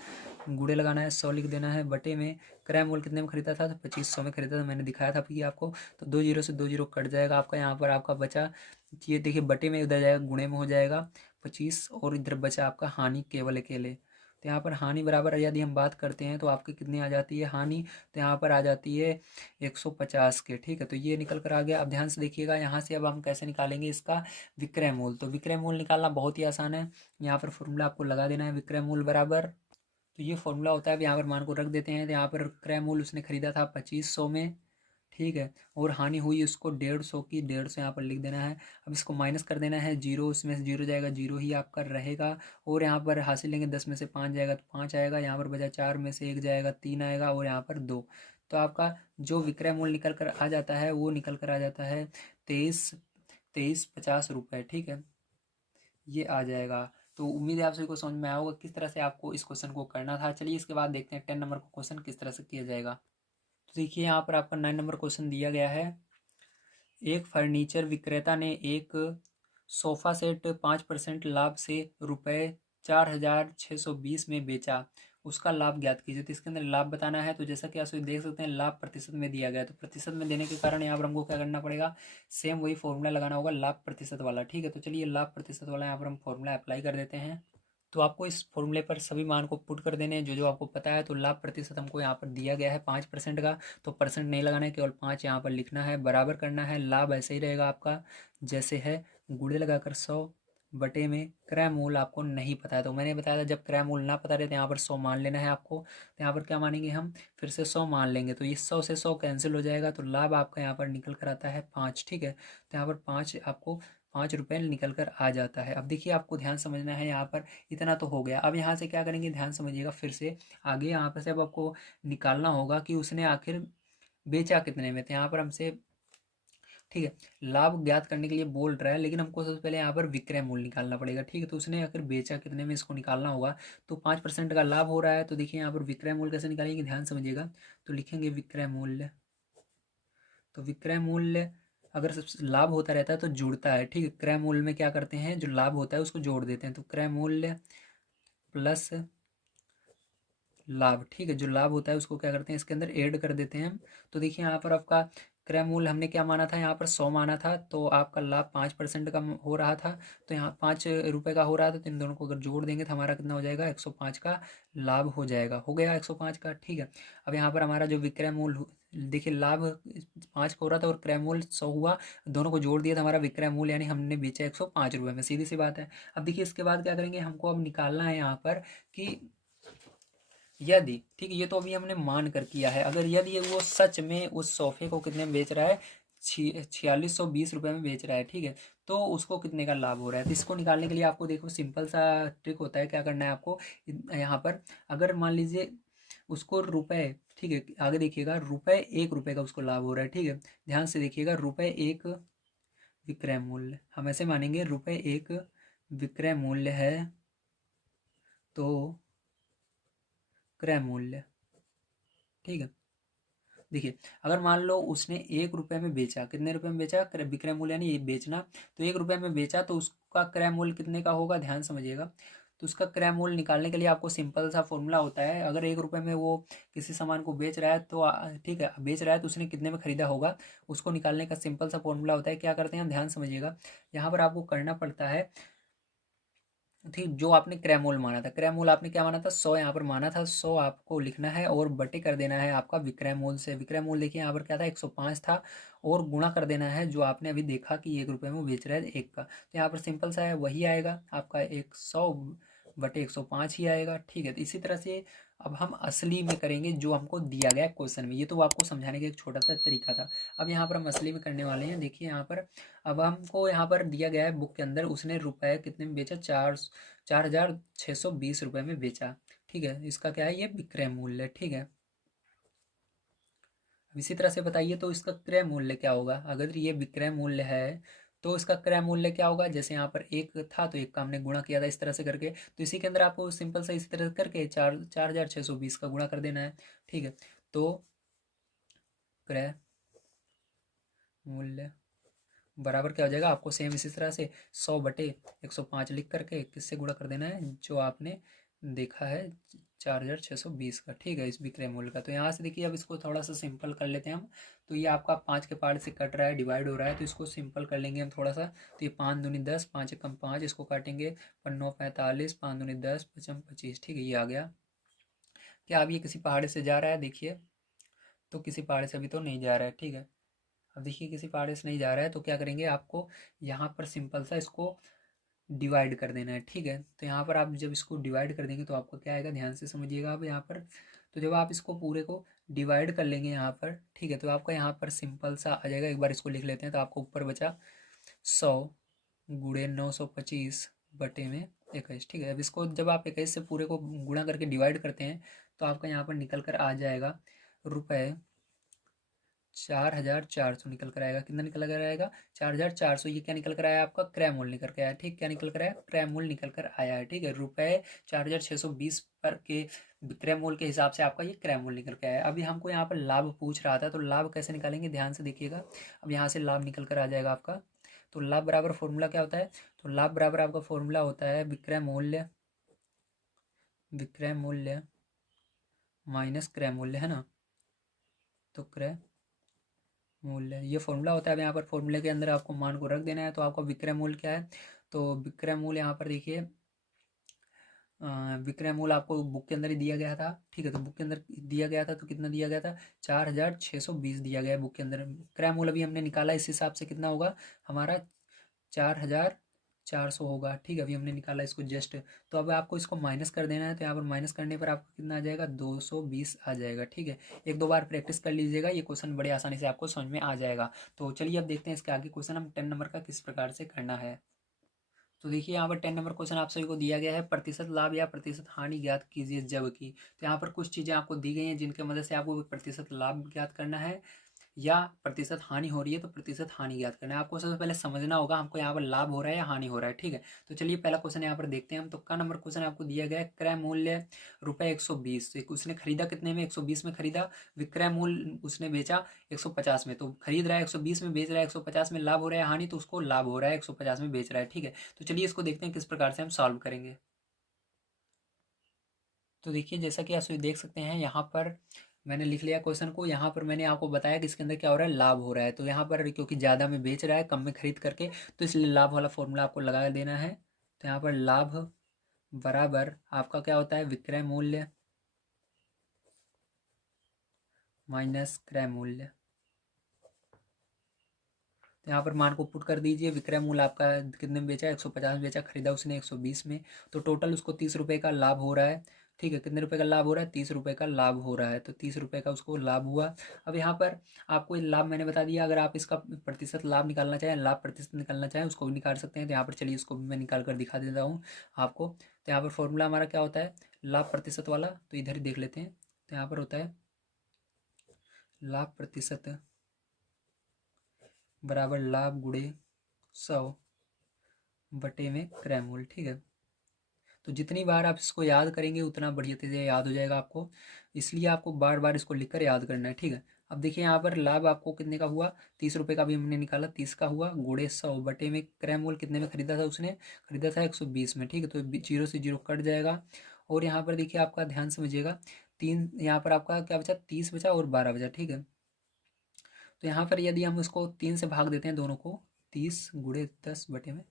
गुड़े लगाना है, 100 लिख देना है। बटे में क्रय मूल्य कितने में खरीदा था, तो 2500 में खरीदा था, मैंने दिखाया था कि आपको। तो 2 जीरो से 2 जीरो कट जाएगा आपका, यहाँ पर आपका बचा, ये देखिए बटे में उधर जाएगा, गुणे में हो जाएगा 25 और इधर बचा आपका हानि केवल अकेले। तो यहाँ पर हानि बराबर यदि हम बात करते हैं तो आपकी कितनी आ जाती है हानि, तो यहाँ पर आ जाती है 150 के, ठीक है। तो ये निकल कर आ गया। अब ध्यान से देखिएगा, यहाँ से अब हम कैसे निकालेंगे इसका विक्रय मूल्य। तो विक्रय मूल्य निकालना बहुत ही आसान है। यहाँ पर फॉर्मूला आपको लगा देना है, विक्रय मूल्य बराबर, तो ये फॉर्मूला होता है। अब यहाँ पर मान को रख देते हैं। तो यहाँ पर क्रय मूल्य उसने खरीदा था 2500 में, ठीक है, और हानि हुई उसको 150 की, 150 यहाँ पर लिख देना है। अब इसको माइनस कर देना है, जीरो उसमें से जीरो जाएगा, जीरो ही आपका रहेगा। और यहाँ पर हासिल लेंगे, 10 में से 5 जाएगा तो 5 आएगा। यहाँ पर बचा 4 में से 1 जाएगा, 3 आएगा, और यहाँ पर 2। तो आपका जो विक्रय मूल्य निकल कर आ जाता है वो निकल कर आ जाता है 2350 रुपये, ठीक है, ये आ जाएगा। तो उम्मीद है आप सभी को समझ में आया होगा किस तरह से आपको इस क्वेश्चन को करना था। चलिए इसके बाद देखते हैं 10 नंबर का क्वेश्चन किस तरह से किया जाएगा। तो देखिए यहाँ पर आपका 9 नंबर क्वेश्चन दिया गया है। एक फर्नीचर विक्रेता ने एक सोफ़ा सेट 5% लाभ से रुपये 4620 में बेचा, उसका लाभ ज्ञात कीजिए। तो इसके अंदर लाभ बताना है। तो जैसा कि आप सभी देख सकते हैं लाभ प्रतिशत में दिया गया है, तो प्रतिशत में देने के कारण यहाँ पर हमको क्या करना पड़ेगा, सेम वही फॉर्मूला लगाना होगा लाभ प्रतिशत वाला, ठीक है। तो चलिए लाभ प्रतिशत वाला यहाँ पर हम फॉर्मूला अप्लाई कर देते हैं। तो आपको इस फॉर्मूले पर सभी मान को पुट कर देने हैं जो जो आपको पता है। तो लाभ प्रतिशत हमको यहाँ पर दिया गया है 5% का, तो परसेंट नहीं लगाना है, केवल 5 यहाँ पर लिखना है, बराबर करना है। लाभ ऐसे ही रहेगा आपका जैसे है, गुणे लगाकर 100 बटे में क्रय मूल्य आपको नहीं पता है। तो मैंने बताया था जब क्रय मूल्य ना पता रहे तो यहाँ पर 100 मान लेना है आपको। तो यहाँ पर क्या मानेंगे हम, फिर से 100 मान लेंगे, तो ये 100 से 100 कैंसिल हो जाएगा। तो लाभ आपका यहाँ पर निकल कर आता है 5, ठीक है। तो यहाँ पर 5 आपको 5 रुपये निकल कर आ जाता है। अब देखिए आपको ध्यान समझना है, यहाँ पर इतना तो हो गया। अब यहाँ से क्या करेंगे, ध्यान समझिएगा फिर से आगे। यहाँ पर से अब आपको निकालना होगा कि उसने आखिर बेचा कितने में। तो यहाँ पर हमसे ठीक है। लाभ ज्ञात करने के लिए बोल रहा है, लेकिन हमको सबसे पहले यहाँ पर विक्रय मूल्य निकालना पड़ेगा। ठीक है, तो उसने अगर बेचा कितने में इसको निकालना होगा, तो 5% का लाभ हो रहा है। तो देखिए यहाँ पर विक्रय मूल्य कैसे निकालेंगे, ध्यान समझिएगा। तो लिखेंगे विक्रय मूल्य। तो विक्रय मूल्य अगर लाभ होता रहता है तो जुड़ता है। ठीक है, क्रय मूल्य में क्या करते हैं, जो लाभ होता है उसको जोड़ देते हैं। तो क्रय मूल्य प्लस लाभ। ठीक है, जो लाभ होता है उसको क्या करते हैं, इसके अंदर ऐड कर देते हैं हम। तो देखिए यहाँ पर आपका क्रय मूल्य हमने क्या माना था, यहाँ पर 100 माना था, तो आपका लाभ 5% का हो रहा था। तो यहाँ 5 रुपये का हो रहा था, तो इन दोनों को अगर जोड़ देंगे तो हमारा कितना हो जाएगा, 105 का लाभ हो जाएगा। हो गया 105 का। ठीक है, अब यहाँ पर हमारा जो विक्रय मूल्य, देखिए लाभ 5 का हो रहा था और क्रय मूल्य 100 हुआ, दोनों को जोड़ दिया तो हमारा विक्रय मूल्य यानी हमने बेचा 105 रुपये में। सीधी सी बात है। अब देखिए इसके बाद क्या करेंगे, हमको अब निकालना है यहाँ पर कि यदि, ठीक है, ये तो अभी हमने मान कर किया है, अगर यदि वो सच में उस सोफे को कितने में बेच रहा है, 4620 रुपये में बेच रहा है, ठीक है, तो उसको कितने का लाभ हो रहा है। तो इसको निकालने के लिए आपको देखो सिंपल सा ट्रिक होता है। क्या करना है आपको, यहाँ पर अगर मान लीजिए उसको रुपए, ठीक है, आगे देखिएगा, रुपए 1 रुपये का उसको लाभ हो रहा है। ठीक है, ध्यान से देखिएगा, रुपए 1 विक्रय मूल्य, हम ऐसे मानेंगे, रुपए 1 विक्रय मूल्य है तो क्रय मूल्य। ठीक है, देखिए अगर मान लो उसने 1 रुपये में बेचा, कितने रुपए में बेचा, विक्रय मूल्य यानी ये बेचना, तो 1 रुपये में बेचा, तो उसका क्रय मूल्य कितने का होगा, ध्यान समझिएगा। तो उसका क्रय मूल्य निकालने के लिए आपको सिंपल सा फॉर्मूला होता है। अगर 1 रुपये में वो किसी सामान को बेच रहा है तो ठीक है, बेच रहा है तो उसने कितने में खरीदा होगा, उसको निकालने का सिंपल सा फॉर्मूला होता है। क्या करते हैं हम, ध्यान समझिएगा, यहाँ पर आपको करना पड़ता है, ठीक, जो आपने क्रैमोल माना था, क्रैमोल आपने क्या माना था, 100 यहाँ पर माना था, 100 आपको लिखना है और बटे कर देना है आपका विक्रय मूल्य से। विक्रय मूल्य देखिए यहाँ पर क्या था, 105 था, और गुणा कर देना है जो आपने अभी देखा कि 1 रुपये में वो बेच रहा है 1 का। तो यहाँ पर सिंपल सा है, वही आएगा आपका 100/105 ही आएगा। ठीक है, तो इसी तरह से अब हम असली में करेंगे जो हमको दिया गया क्वेश्चन में। ये तो आपको समझाने का एक छोटा सा तरीका था। अब यहाँ पर हम असली में करने वाले हैं। देखिए यहाँ पर अब हमको यहाँ पर दिया गया है बुक के अंदर, उसने रुपए कितने में बेचा, 4620 रुपये में बेचा। ठीक है, इसका क्या है, ये विक्रय मूल्य है। ठीक है, अब इसी तरह से बताइए तो इसका क्रय मूल्य क्या होगा। अगर ये विक्रय मूल्य है तो इसका क्रय मूल्य क्या होगा, जैसे यहाँ पर 1 था तो 1 का हमने गुणा किया था इस तरह से करके, तो इसी के अंदर आपको सिंपल सा इसी तरह से करके 4620 का गुणा कर देना है। ठीक है, तो क्रय मूल्य बराबर क्या हो जाएगा, आपको सेम इसी तरह से 100/105 लिख करके किससे गुणा कर देना है, जो आपने देखा है 4620 का। ठीक है, इस विक्रय मूल्य का। तो यहाँ से देखिए अब इसको थोड़ा सा सिंपल कर लेते हैं हम। तो ये आपका 5 के पार्ट से कट रहा है, डिवाइड हो रहा है, तो इसको सिंपल कर लेंगे हम थोड़ा सा। तो ये 5 दूनी 10, 5 एकम 5, इसको काटेंगे, 5 45, 5 दूनी 10, 5 25। ठीक है, ये आ गया। क्या अब ये किसी पहाड़ से जा रहा है, देखिए, तो किसी पहाड़ से अभी तो नहीं जा रहा है। ठीक है, अब देखिए किसी पहाड़ से नहीं जा रहा है, तो क्या करेंगे, आपको यहाँ पर सिंपल सा इसको डिवाइड कर देना है। ठीक है, तो यहाँ पर आप जब इसको डिवाइड कर देंगे तो आपको क्या आएगा, ध्यान से समझिएगा आप यहाँ पर। तो जब आप इसको पूरे को डिवाइड कर लेंगे यहाँ पर, ठीक है, तो आपका यहाँ पर सिंपल सा आ जाएगा। एक बार इसको लिख लेते हैं, तो आपको ऊपर बचा 100 × 925/21। ठीक है, अब इसको जब आप 21 से पूरे को गुणा करके डिवाइड करते हैं तो आपका यहाँ पर निकल कर आ जाएगा रुपये 4400 निकल कर आएगा। कितना निकल कर आएगा, 4400। ये क्या निकल कर आया, आपका क्रय मूल्य निकल कर आया। ठीक, क्या निकल कर आया, क्रय मूल्य निकल कर आया है। ठीक है, रुपये 4620 पर के विक्रय मूल्य के हिसाब से आपका ये क्रय मूल्य निकल के आया है। अभी हमको यहाँ पर लाभ पूछ रहा था, तो लाभ कैसे निकालेंगे, ध्यान से देखिएगा। अब यहाँ से लाभ निकल कर आ जाएगा आपका। तो लाभ बराबर फॉर्मूला क्या होता है, तो लाभ बराबर आपका फॉर्मूला होता है विक्रय मूल्य माइनस क्रय मूल्य, है ना। तो क्रय मूल्य ये फॉर्मूला होता है। अब यहाँ पर फॉर्मूले के अंदर आपको मान को रख देना है। तो आपका विक्रय मूल्य क्या है, तो विक्रय मूल्य यहाँ पर देखिए, विक्रय मूल्य आपको बुक के अंदर ही दिया गया था। ठीक है, तो बुक के अंदर दिया गया था, तो कितना दिया गया था, 4620 दिया गया है बुक के अंदर। क्रय मूल्य अभी हमने निकाला, इस हिसाब से कितना होगा हमारा, 4400 होगा। ठीक है, अभी हमने निकाला इसको जस्ट। तो अब आपको इसको माइनस कर देना है, तो यहाँ पर माइनस करने पर आपको कितना आ जाएगा, 220 आ जाएगा। ठीक है, एक दो बार प्रैक्टिस कर लीजिएगा, ये क्वेश्चन बड़े आसानी से आपको समझ में आ जाएगा। तो चलिए अब देखते हैं इसके आगे क्वेश्चन हम 10 नंबर का किस प्रकार से करना है। तो देखिए यहाँ पर 10 नंबर क्वेश्चन आप सभी को दिया गया है, प्रतिशत लाभ या प्रतिशत हानि ज्ञात कीजिए जबकि। तो यहाँ पर कुछ चीज़ें आपको दी गई हैं जिनके मदद से आपको प्रतिशत लाभ ज्ञात करना है या प्रतिशत हानि हो रही है तो प्रतिशत हानि ज्ञात करना है। आपको सबसे पहले समझना होगा हमको यहाँ पर लाभ हो रहा है या हानि हो रहा है, ठीक है। तो चलिए पहला क्वेश्चन यहाँ पर देखते हैं हम। तो का नंबर क्वेश्चन आपको दिया गया है, क्रय मूल्य रुपये 120, उसने खरीदा कितने में, 120 में खरीदा। विक्रय मूल्य उसने बेचा 150 में, तो खरीद रहा है 120 में, बेच रहा है 150 में, लाभ हो रहा है हानि, तो उसको लाभ हो रहा है 150 में बेच रहा है, ठीक है। तो चलिए इसको देखते हैं किस प्रकार से हम सॉल्व करेंगे। तो देखिए जैसा कि आप देख सकते हैं यहाँ पर मैंने लिख लिया क्वेश्चन को। यहाँ पर मैंने आपको बताया कि इसके अंदर क्या हो रहा है, लाभ हो रहा है। तो यहाँ पर क्योंकि ज़्यादा में बेच रहा है कम में खरीद करके, तो इसलिए लाभ वाला फॉर्मूला आपको लगा देना है। तो यहाँ पर लाभ बराबर आपका क्या होता है, विक्रय मूल्य माइनस क्रय मूल्य। तो यहाँ पर मान को पुट कर दीजिए। विक्रय मूल्य आपका कितने में बेचा, 150 में बेचा, खरीदा उसने 120 में, तो टोटल उसको 30 रुपये का लाभ हो रहा है, ठीक है। कितने रुपए का लाभ हो रहा है, 30 रुपये का लाभ हो रहा है। तो 30 रुपये का उसको लाभ हुआ। अब यहाँ पर आपको ये लाभ मैंने बता दिया। अगर आप इसका प्रतिशत लाभ निकालना चाहें, लाभ प्रतिशत निकालना चाहें, उसको भी निकाल सकते हैं। तो यहाँ पर चलिए इसको भी मैं निकाल कर दिखा देता हूँ आपको। तो यहाँ पर फॉर्मूला हमारा क्या होता है, लाभ प्रतिशत वाला, तो इधर ही देख लेते हैं। तो यहाँ पर होता है लाभ प्रतिशत बराबर लाभ गुणे 100 बटे में क्रय मूल्य, ठीक है। तो जितनी बार आप इसको याद करेंगे उतना बढ़िया से याद हो जाएगा आपको, इसलिए आपको बार बार इसको लिखकर याद करना है, ठीक है। अब देखिए यहाँ पर लाभ आपको कितने का हुआ, 30 रुपये का भी हमने निकाला, 30 का हुआ, गुणे 100 बटे में क्रय मूल्य कितने में खरीदा था उसने, खरीदा था 120 में, ठीक है। तो जीरो से जीरो कट जाएगा। और यहाँ पर देखिए आपका ध्यान समझिएगा, तीन यहाँ पर आपका क्या बचा, 30 बचा और 12 बचा, ठीक है। तो यहाँ पर यदि हम इसको 3 से भाग देते हैं दोनों को, 30 गुणे 10 बटे में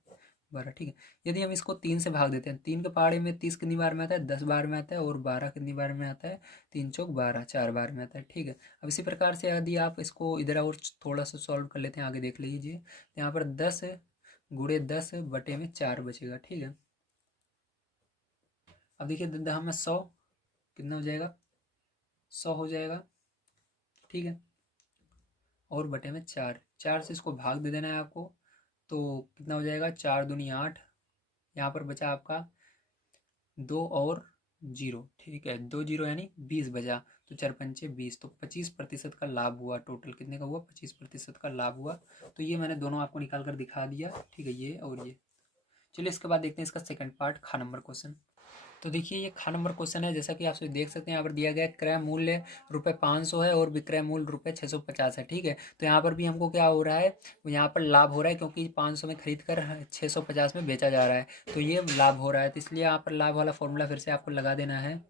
12, ठीक है। यदि हम इसको 3 से भाग देते हैं, 3 के पहाड़े में 30 कितनी बार में आता है, 10 बार में आता है, और 12 कितनी बार में आता है, 3 चौक 12, 4 बार में आता है, ठीक है। अब इसी प्रकार से यदि आप इसको इधर और थोड़ा सा सॉल्व कर लेते हैं, आगे देख लीजिए। तो यहाँ पर 10 गुणे 10 बटे में 4 बचेगा, ठीक है। अब देखिए दह में 100 कितना हो जाएगा, 100 हो जाएगा, ठीक है। और बटे में 4, 4 से इसको भाग दे देना है आपको। तो कितना हो जाएगा, 4 दूनी 8, यहाँ पर बचा आपका 2 और 0, ठीक है। 2 जीरो यानी 20 बचा। तो 4 पंचे 20, तो 25% का लाभ हुआ। टोटल कितने का हुआ, 25% का लाभ हुआ। तो ये मैंने दोनों आपको निकाल कर दिखा दिया, ठीक है, ये और ये। चलिए इसके बाद देखते हैं इसका सेकंड पार्ट, खा नंबर क्वेश्चन। तो देखिए ये खा नंबर क्वेश्चन है, जैसा कि आप देख सकते हैं यहाँ पर दिया गया है, क्रय मूल्य रुपये 500 है और विक्रय मूल्य रुपये 650 है, ठीक है। तो यहाँ पर भी हमको क्या हो रहा है, यहाँ पर लाभ हो रहा है क्योंकि 500 में खरीद कर 650 में बेचा जा रहा है, तो ये लाभ हो रहा है। तो इसलिए यहाँ पर लाभ वाला फॉर्मूला फिर से आपको लगा देना है।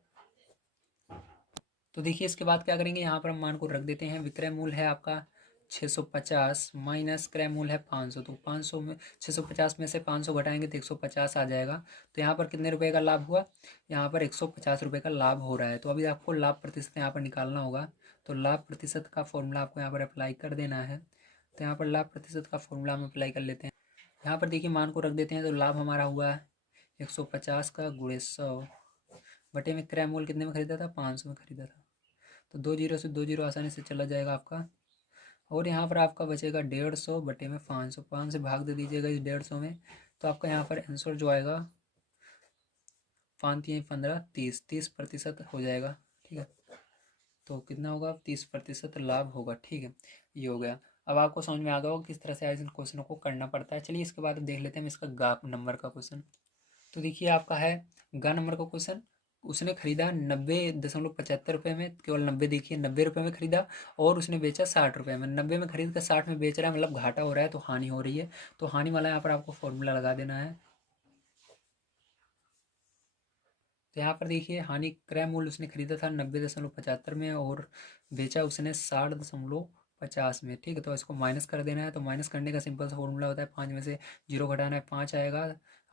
तो देखिए इसके बाद क्या करेंगे, यहाँ पर हम मान को रख देते हैं। विक्रय मूल्य है आपका 650 माइनस क्रय मूल्य है 500, तो 500 में 650 में से 500 घटाएंगे तो 150 आ जाएगा। तो यहाँ पर कितने रुपए का लाभ हुआ, यहाँ पर 150 रुपये का लाभ हो रहा है। तो अभी आपको लाभ प्रतिशत यहाँ पर निकालना होगा। तो लाभ प्रतिशत का फॉर्मूला आपको यहाँ पर अप्लाई कर देना है। तो यहाँ पर लाभ प्रतिशत का फॉर्मूला हम अप्लाई कर लेते हैं। यहाँ पर देखिए मान को रख देते हैं। तो लाभ हमारा हुआ है 150 का गुणे 100 बटे में क्रय मूल्य कितने में खरीदा था, 500 में खरीदा था। तो 2 जीरो से 2 जीरो आसानी से चला जाएगा आपका। और यहाँ पर आपका बचेगा 150 बटे में 500, 5 से भाग दे दीजिएगा इस 150 में। तो आपका यहाँ पर आंसर जो आएगा 5 3 15 30, 30% हो जाएगा, ठीक है। तो कितना होगा, 30% लाभ होगा, ठीक है। ये हो गया। अब आपको समझ में आ गया होगा किस तरह से इन क्वेश्चनों को करना पड़ता है। चलिए इसके बाद देख लेते हैं हम इसका गा नंबर का क्वेश्चन। तो देखिए आपका है गा नंबर का क्वेश्चन। उसने खरीदा 90.75 रुपये में, केवल 90, देखिए 90 रुपये में खरीदा और उसने बेचा 60 रुपये में। 90 में खरीद कर 60 में बेच रहा है, मतलब घाटा हो रहा है, तो हानि हो रही है। तो हानि वाला यहाँ पर आपको फॉर्मूला लगा देना है। तो यहाँ पर देखिए हानि क्रय मूल्य उसने खरीदा था 90.75 में और बेचा उसने 60.50 में, ठीक है। तो इसको माइनस कर देना है। तो माइनस करने का सिंपल सा फॉर्मूला होता है, 5 में से 0 घटाना है 5 आएगा।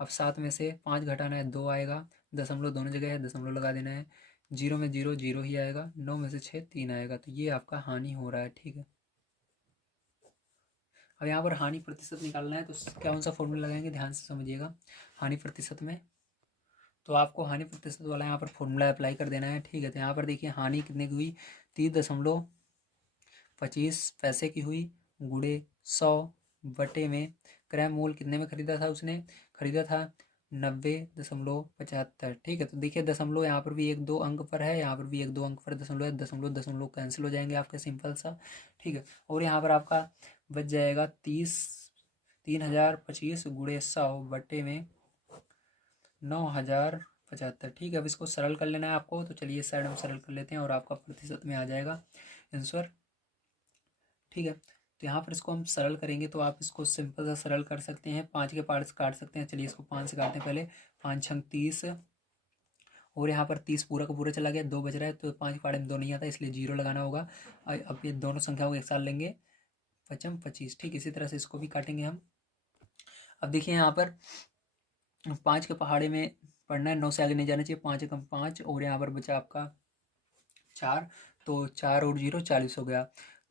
अब 7 में से 5 घटाना है 2 आएगा। दशमलव दोनों जगह है, दशमलव लगा देना है। 0 में 0 0 ही आएगा। 9 में से 6 3 आएगा। तो ये आपका हानि हो रहा है, ठीक है। अब यहाँ पर हानि प्रतिशत निकालना है, तो कौन सा फॉर्मूला लगाएंगे, ध्यान से समझिएगा। हानि प्रतिशत में तो आपको हानि प्रतिशत वाला यहाँ पर फॉर्मूला अप्लाई कर देना है, ठीक है। तो यहाँ पर देखिए हानि कितने की हुई, 30.25 की हुई, गुणे 100 बटे में क्रय मूल्य कितने में खरीदा था उसने, खरीदा था 90.75। ठीक है, तो देखिए दशमलव यहाँ पर भी एक दो अंक पर है, यहाँ पर भी एक दो अंक पर दशमलव है, दशमलव दशमलव कैंसिल हो जाएंगे आपके, सिंपल सा। ठीक है, और यहाँ पर आपका बच जाएगा 3025 गुणे 100 बटे में 9075। ठीक है, अब इसको सरल कर लेना है आपको, तो चलिए इस साइड हम सरल कर लेते हैं और आपका प्रतिशत में आ जाएगा आंसर। ठीक है, तो यहाँ पर इसको हम सरल करेंगे तो आप इसको सिंपल सा सरल कर सकते हैं, 5 के पार्ट्स काट सकते हैं। चलिए इसको 5 से काटते हैं पहले। 5 छंग 30, और यहाँ पर 30 पूरा का पूरा चला गया, 2 बच रहा है, तो 5 के पार्ट में 2 नहीं आता, इसलिए 0 लगाना होगा। अब ये दोनों संख्याओं को एक साथ लेंगे, 5×25। ठीक, इसी तरह से इसको भी काटेंगे हम। अब देखिए यहाँ पर 5 के पहाड़े में पढ़ना है, 9 से आगे नहीं जाना चाहिए। 5 कम 5, और यहाँ पर बचा आपका 4, तो 4 और 0 40 हो गया,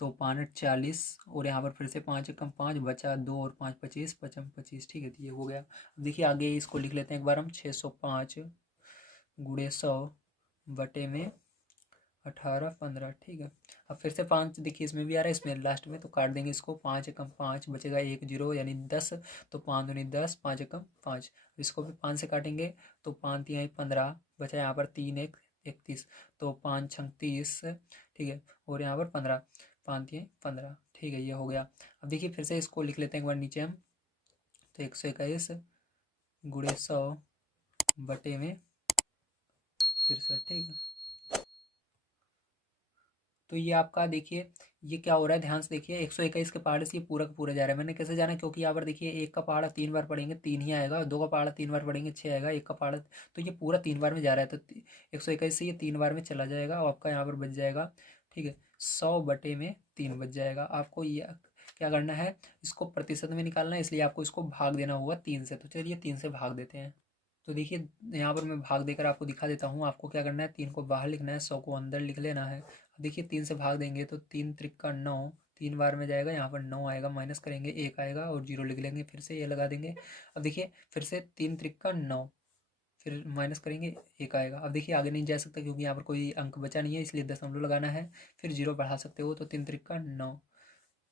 तो 5 40, और यहाँ पर फिर से 5 कम 5 बचा 2 और 5 25, 5×25। ठीक है, तो ये हो गया। अब देखिए आगे इसको लिख लेते हैं एक बार हम। 605 गुणे 100 बटे में 1815। ठीक है, अब फिर से 5 देखिए इसमें भी आ रहा है, इसमें लास्ट में, तो काट देंगे इसको। 5 कम 5 बचेगा 1 0 यानी 10, तो 5 दूनी 10, 5 कम 5। इसको भी 5 से काटेंगे, तो 5 तिहाई 15 बचा, यहाँ पर 3 1 31, तो 5 छंग 30। ठीक है, और यहाँ पर 15, 5 तिहाई 15। ठीक है, ये हो गया। अब देखिए फिर से इसको लिख लेते हैं एक बार नीचे हम, तो 121 गुणे 100 बटे में 63। ठीक है, तो ये आपका देखिए ये क्या हो रहा है, ध्यान से देखिए। 121 के पहाड़े से ये पूरा का पूरा जा रहा है। मैंने कैसे जाना, क्योंकि यहाँ पर देखिए एक का पहाड़ा 3 बार पढ़ेंगे 3 ही आएगा, 2 का पहाड़ा 3 बार पढ़ेंगे 6 आएगा, एक का पहाड़ा, तो ये पूरा 3 बार में जा रहा है, तो 121 से ये 3 बार में चला जाएगा, और आपका यहाँ पर बच जाएगा। ठीक है, 100 बटे में 3 बच जाएगा। आपको ये क्या करना है, इसको प्रतिशत में निकालना है, इसलिए आपको इसको भाग देना होगा 3 से। तो चलिए 3 से भाग देते हैं। तो देखिए यहाँ पर मैं भाग देकर आपको दिखा देता हूँ। आपको क्या करना है, 3 को बाहर लिखना है, 100 को अंदर लिख लेना है। देखिए 3 से भाग देंगे तो 3 त्रिक 9, 3 बार में जाएगा, यहाँ पर 9 आएगा, माइनस करेंगे 1 आएगा और 0 लिख लेंगे, फिर से ये लगा देंगे। अब देखिए फिर से 3 त्रिक 9, फिर माइनस करेंगे 1 आएगा। अब देखिए आगे नहीं जा सकता क्योंकि यहाँ पर कोई अंक बचा नहीं है, इसलिए दशमलव लगाना है, फिर 0 बढ़ा सकते हो, तो 3 त्रिक 9,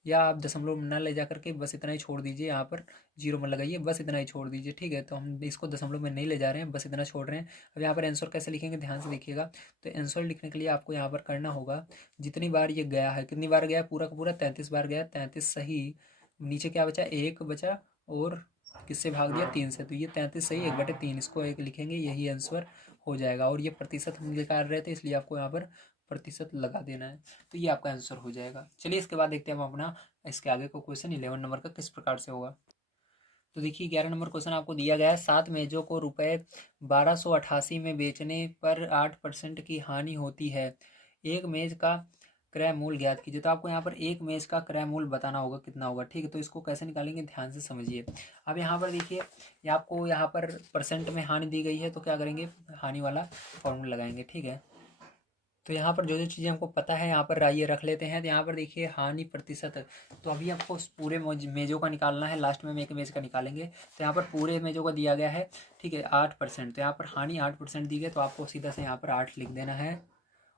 या आप दशमलव न ले जा करके बस इतना ही छोड़ दीजिए, यहाँ पर 0 मत लगाइए, बस इतना ही छोड़ दीजिए। ठीक है, तो हम इसको दशमलव में नहीं ले जा रहे हैं, बस इतना छोड़ रहे हैं। अब यहाँ पर आंसर कैसे लिखेंगे, ध्यान से देखिएगा। तो आंसर लिखने के लिए आपको यहाँ पर करना होगा, जितनी बार ये गया है, कितनी बार गया है, पूरा का पूरा 33 बार गया, 33 सही। नीचे क्या बचा, 1 बचा, और किससे भाग दिया, 3 से, तो ये 33 सही 1/3, इसको 1 लिखेंगे, यही आंसर हो जाएगा। और ये प्रतिशत हम निकाल रहे थे, इसलिए आपको यहाँ पर प्रतिशत लगा देना है, तो ये आपका आंसर हो जाएगा। चलिए इसके बाद देखते हैं हम अपना इसके आगे को क्वेश्चन 11 नंबर का किस प्रकार से होगा। तो देखिए 11 नंबर क्वेश्चन आपको दिया गया है, 7 मेजों को रुपए 1288 में बेचने पर 8% की हानि होती है, एक मेज का क्रय मूल्य ज्ञात कीजिए। तो आपको यहाँ पर एक मेज का क्रय मूल्य बताना होगा कितना होगा। ठीक है, तो इसको कैसे निकालेंगे, ध्यान से समझिए। अब यहाँ पर देखिए ये आपको यहाँ पर परसेंट में हानि दी गई है, तो क्या करेंगे, हानि वाला फॉर्मूला लगाएंगे। ठीक है, तो यहाँ पर जो जो चीज़ें हमको पता है यहाँ पर आइए रख लेते हैं। तो यहाँ पर देखिए हानि प्रतिशत, तो अभी आपको उस पूरे मेजों का निकालना है, लास्ट में हम एक मेज का निकालेंगे। तो यहाँ पर पूरे मेजों का दिया गया है, ठीक है, 8%। तो यहाँ पर हानि 8% दी गई, तो आपको सीधा से यहाँ पर 8 लिख देना है,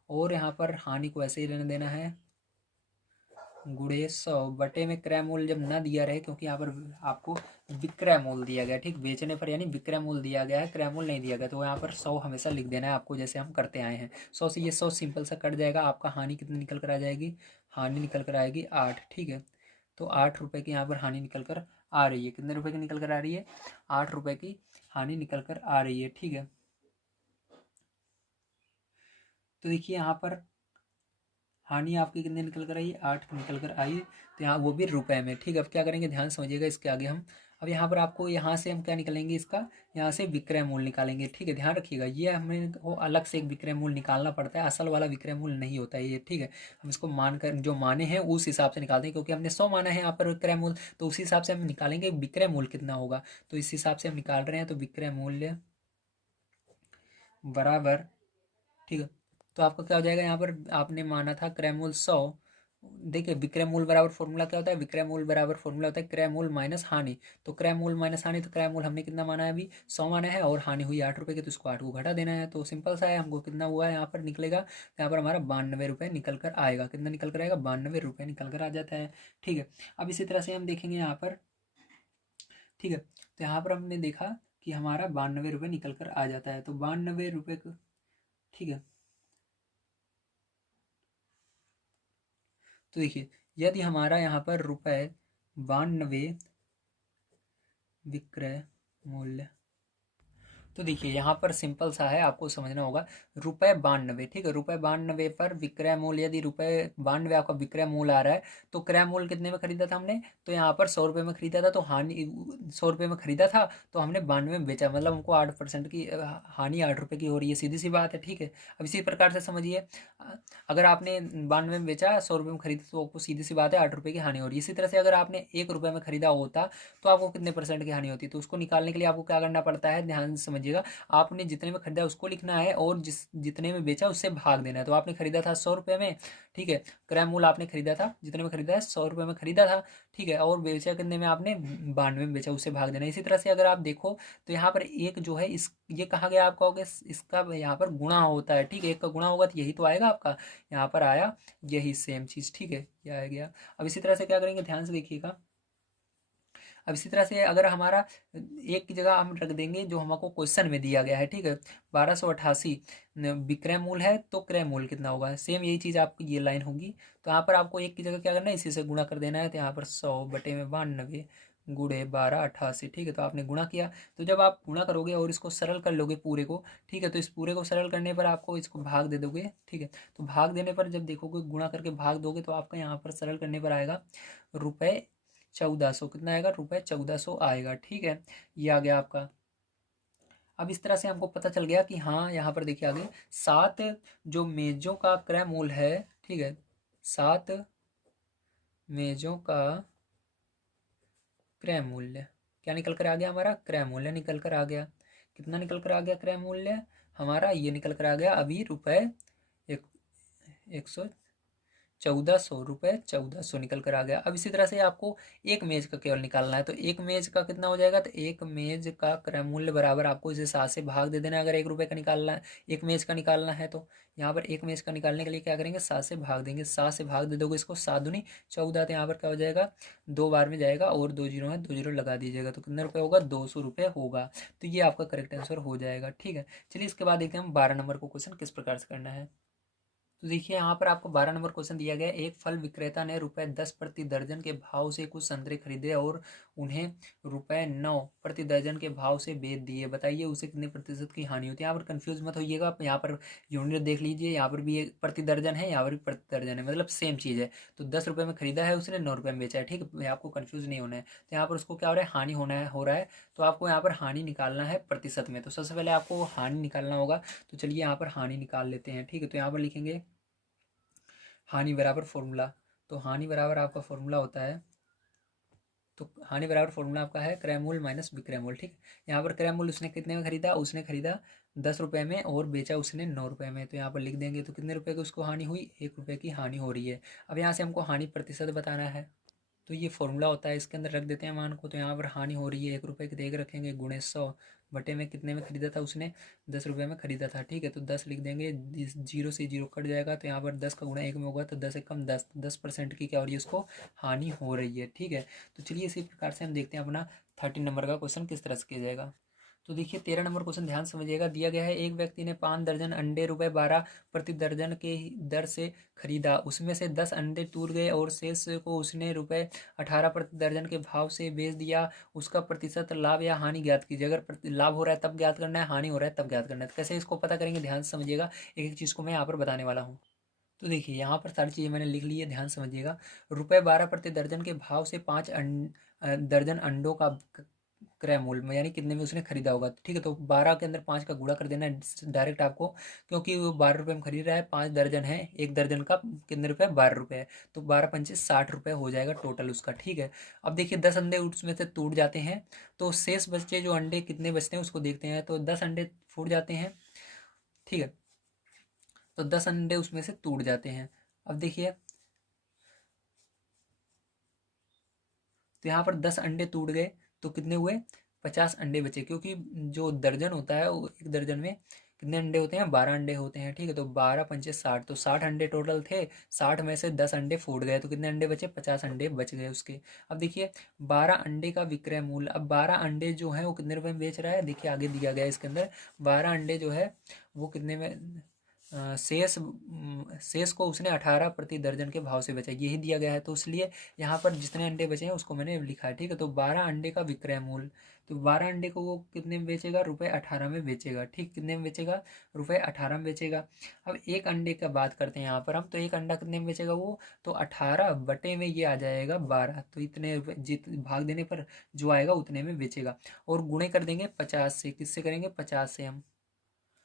और यहाँ पर हानि को ऐसे ही रहने देना है, गुणे 100 बटे में क्रय मूल्य जब ना दिया रहे, क्योंकि यहाँ पर आपको विक्रय मूल्य दिया गया, ठीक, बेचने पर यानी विक्रय मूल्य दिया गया है, क्रय मूल्य नहीं दिया गया, तो यहाँ पर 100 हमेशा लिख देना है आपको, जैसे हम करते आए हैं। 100 से ये 100 सिंपल सा कट जाएगा, आपका हानि कितनी निकल कर आ जाएगी, हानि निकल कर आएगी 8। ठीक है, तो 8 रुपये की यहाँ पर हानि निकल कर आ रही है। कितने रुपये की निकल कर आ रही है, 8 रुपये की हानि निकल कर आ रही है। ठीक है, तो देखिए यहाँ पर हानि आपकी कितनी निकल कर आई, 8 निकल कर आई, तो यहाँ वो भी रुपए में। ठीक है, अब क्या करेंगे, ध्यान समझिएगा इसके आगे हम। अब यहाँ पर आपको यहाँ से हम क्या निकालेंगे, इसका यहाँ से विक्रय मूल्य निकालेंगे। ठीक है, ध्यान रखिएगा, ये हमें वो अलग से एक विक्रय मूल्य निकालना पड़ता है, असल वाला विक्रय मूल्य नहीं होता है ये। ठीक है, हम इसको मानकर जो माने हैं उस हिसाब से निकालते हैं, क्योंकि हमने 100 माना है यहाँ पर विक्रय मूल्य, तो उसी हिसाब से हम निकालेंगे विक्रय मूल्य कितना होगा, तो इस हिसाब से हम निकाल रहे हैं। तो विक्रय मूल्य बराबर, ठीक है, तो आपका क्या हो जाएगा, यहाँ पर आपने माना था क्रय मूल्य 100। देखिए विक्रय मूल्य बराबर फॉर्मूला क्या होता है, विक्रय मूल्य बराबर फॉर्मूला होता है क्रय मूल्य माइनस हानि। तो क्रय मूल्य माइनस हानि, तो क्रय मूल्य हमने कितना माना है, अभी 100 माना है, और हानि हुई 8 रुपये की, तो इसको 8 को घटा देना है। तो सिंपल सा है, हमको कितना हुआ है यहाँ पर निकलेगा, तो यहाँ पर हमारा 92 रुपये निकल कर आएगा। कितना निकल कर आएगा, 92 रुपये निकल कर आ जाता है। ठीक है, अब इसी तरह से हम देखेंगे यहाँ पर। ठीक है, तो यहाँ पर हमने देखा कि हमारा 92 रुपये निकल कर आ जाता है। तो 92 रुपये को, ठीक है। तो देखिए यदि हमारा यहाँ पर रुपये 92 विक्रय मूल्य, तो देखिए यहाँ पर सिंपल सा है, आपको समझना होगा। ₹92, ठीक है, ₹92 पर विक्रय मूल्य, यदि ₹92 आपका विक्रय मूल्य आ रहा है, तो क्रय मूल्य कितने में खरीदा था हमने, तो यहाँ पर 100 रुपये में खरीदा था, तो हानि 100 रुपये में खरीदा था, तो हमने 92 में बेचा, मतलब हमको 8% की हानि 8 रुपये की हो रही है, सीधी सी बात है, ठीक है। अब इसी प्रकार से समझिए, अगर आपने 92 में बेचा, 100 रुपये में खरीदा, तो आपको सीधी सी बात है 8 रुपये की हानि हो रही है। इसी तरह से अगर आपने 1 रुपये में खरीदा होता, तो आपको कितने परसेंट की हानि होती, तो उसको निकालने के लिए आपको क्या करना पड़ता है, ध्यान से समझिएगा। आपने जितने में खरीदा उसको लिखना है, और जितने में बेचा उससे भाग देना है। तो आपने खरीदा था 100 रुपये में, ठीक है, क्रय मूल्य आपने खरीदा था, जितने में खरीदा है 100 रुपये में खरीदा था, ठीक है, और बेचा कितने में आपने, 92 में बेचा, उससे भाग देना है। इसी तरह से अगर आप देखो, तो यहाँ पर एक जो है, इस ये कहा गया आपका हो गया, इसका यहाँ पर गुणा होता है, ठीक है, एक का गुणा होगा तो यही तो आएगा आपका, यहाँ पर आया यही सेम चीज़, ठीक है, ये आ गया। अब इसी तरह से क्या करेंगे, ध्यान से देखिएगा। अब इसी तरह से अगर हमारा एक की जगह हम रख देंगे जो हमको क्वेश्चन में दिया गया है, ठीक है, 1288 विक्रय मूल्य है, तो क्रय मूल्य कितना होगा, सेम यही चीज़ आपकी ये लाइन होगी। तो यहाँ पर आपको एक की जगह क्या करना है, इसी से गुणा कर देना है। तो यहाँ पर 100/92 गुणे 1288, ठीक है, तो आपने गुणा किया। तो जब आप गुणा करोगे और इसको सरल कर लोगे पूरे को, ठीक है, तो इस पूरे को सरल करने पर आपको इसको भाग दे दोगे, ठीक है। तो भाग देने पर जब देखोगे, गुणा करके भाग दोगे, तो आपका यहाँ पर सरल करने पर आएगा ₹1400, कितना आएगा, ₹1400 आएगा, ठीक है, ये आ गया आपका। अब इस तरह से हमको पता चल गया कि हाँ, यहाँ पर देखिए आगे 7 जो मेजों का क्रय मूल्य है, ठीक है, 7 मेजों का क्रय मूल्य क्या निकल कर आ गया, हमारा क्रय मूल्य निकल कर आ गया। कितना निकल कर आ गया क्रय मूल्य हमारा, ये निकल कर आ गया अभी एक 1400 निकल कर आ गया। अब इसी तरह से आपको एक मेज का केवल निकालना है, तो एक मेज का कितना हो जाएगा, तो एक मेज का क्रय मूल्य बराबर आपको इसे 7 से भाग दे देना है। अगर 1 रुपये का निकालना है, एक मेज का निकालना है, तो यहाँ पर एक मेज का निकालने के लिए क्या करेंगे, 7 से भाग देंगे, 7 से भाग दे दोगे इसको, 7 दूनी 14, तो यहाँ पर क्या हो जाएगा, 2 बार में जाएगा, और 2 जीरो है, 2 जीरो लगा दीजिएगा, तो कितने रुपये होगा, 200 रुपये होगा। तो ये आपका करेक्ट आंसर हो जाएगा, ठीक है। चलिए इसके बाद देखते हैं हम 12 नंबर को क्वेश्चन किस प्रकार से करना है। तो देखिए यहाँ पर आपको 12 नंबर क्वेश्चन दिया गया है। एक फल विक्रेता ने ₹10 प्रति दर्जन के भाव से कुछ संतरे खरीदे और उन्हें ₹9 प्रति दर्जन के भाव से बेच दिए, बताइए उसे कितने प्रतिशत की हानि होती है। यहाँ पर कंफ्यूज मत होइएगा, आप यहाँ पर यूनिट देख लीजिए, यहाँ पर भी एक प्रति दर्जन है, यहाँ पर भी प्रति दर्जन है, मतलब सेम चीज़ है। तो 10 रुपये में खरीदा है उसने, 9 रुपये में बेचा है, ठीक है, आपको कन्फ्यूज नहीं होना है। तो यहाँ पर उसको क्या हो रहा है, हानि हो रहा है, तो आपको यहाँ पर हानि निकालना है प्रतिशत में। तो सबसे पहले आपको हानि निकालना होगा, तो चलिए यहाँ पर हानि निकाल लेते हैं, ठीक है। तो यहाँ पर लिखेंगे हानि बराबर फॉर्मूला, तो हानि बराबर आपका फॉर्मूला होता है, तो हानि बराबर फॉर्मूला आपका है क्रय मूल्य माइनस विक्रय मूल्य, ठीक है। यहाँ पर क्रय मूल्य उसने कितने में खरीदा, उसने खरीदा 10 रुपये में और बेचा उसने 9 रुपये में, तो यहाँ पर लिख देंगे। तो कितने रुपए की उसको हानि हुई, 1 रुपये की हानि हो रही है। अब यहाँ से हमको हानि प्रतिशत बताना है, तो ये फॉर्मूला होता है, इसके अंदर रख देते हैं मान को। तो यहाँ पर हानि हो रही है 1 रुपये की, तो 1 रखेंगे गुणे 100 बटे में कितने में खरीदा था उसने, 10 रुपये में खरीदा था, ठीक है। तो 10 लिख देंगे, जीरो से जीरो कट जाएगा, तो यहाँ पर 10 का गुणा 1 में होगा, तो 10 एक कम 10% की क्या हो रही है, उसको हानि हो रही है, ठीक है। तो चलिए इसी प्रकार से हम देखते हैं अपना 13 नंबर का क्वेश्चन किस तरह से किया जाएगा। तो देखिए 13 नंबर क्वेश्चन ध्यान समझिएगा। दिया गया है एक व्यक्ति ने 5 दर्जन अंडे ₹12 प्रति दर्जन के दर से खरीदा, उसमें से 10 अंडे टूट गए और शेष को उसने ₹18 प्रति दर्जन के भाव से बेच दिया। उसका प्रतिशत लाभ या हानि ज्ञात कीजिए। अगर लाभ हो रहा है तब ज्ञात करना है, हानि हो रहा है तब ज्ञात करना है। तो कैसे इसको पता करेंगे, ध्यान से समझिएगा, एक एक चीज़ को मैं यहाँ पर बताने वाला हूँ। तो देखिए यहाँ पर सारी चीज़ें मैंने लिख ली है, ध्यान समझिएगा। ₹12 प्रति दर्जन के भाव से 5 दर्जन अंडों का क्रय मूल्य में, यानी कितने में उसने खरीदा होगा, ठीक है। तो 12 के अंदर 5 का गुणा कर देना है डायरेक्ट आपको, क्योंकि वो 12 रुपये में खरीद रहा है, 5 दर्जन है, एक दर्जन का कितने रुपये, 12 रुपये है, तो 12×5 60 रुपये हो जाएगा टोटल उसका, ठीक है। अब देखिए 10 अंडे उसमें से टूट जाते हैं, तो शेष बचे जो अंडे कितने बचते हैं उसको देखते हैं। तो 10 अंडे फूट जाते हैं, ठीक है, तो 10 अंडे उसमें से टूट जाते हैं। अब देखिए तो यहाँ पर 10 अंडे टूट गए, तो कितने हुए, 50 अंडे बचे, क्योंकि जो दर्जन होता है वो एक दर्जन में कितने अंडे होते हैं, 12 अंडे होते हैं, ठीक है। तो 12 पंचे 60, तो 60 अंडे टोटल थे, 60 में से 10 अंडे फूट गए, तो कितने अंडे बचे, 50 अंडे बच गए उसके। अब देखिए 12 अंडे का विक्रय मूल्य, अब 12 अंडे जो है वो कितने रुपए में बेच रहा है, देखिए आगे दिया गया है इसके अंदर, 12 अंडे जो है वो कितने में, शेष को उसने 18 प्रति दर्जन के भाव से बेचा, यही दिया गया है। तो इसलिए यहाँ पर जितने अंडे बचे हैं उसको मैंने लिखा है, ठीक है। तो 12 अंडे का विक्रय मूल्य, तो 12 अंडे को वो कितने में बेचेगा, ₹18 में बेचेगा, ठीक। कितने में बेचेगा, ₹18 में बेचेगा। अब एक अंडे का बात करते हैं यहाँ पर हम, तो एक अंडा कितने में बेचेगा वो, तो 18 बटे में ये आ जाएगा 12, तो इतने जित भाग देने पर जो आएगा उतने में बेचेगा। और गुणे कर देंगे 50 से, किससे करेंगे, 50 से हम।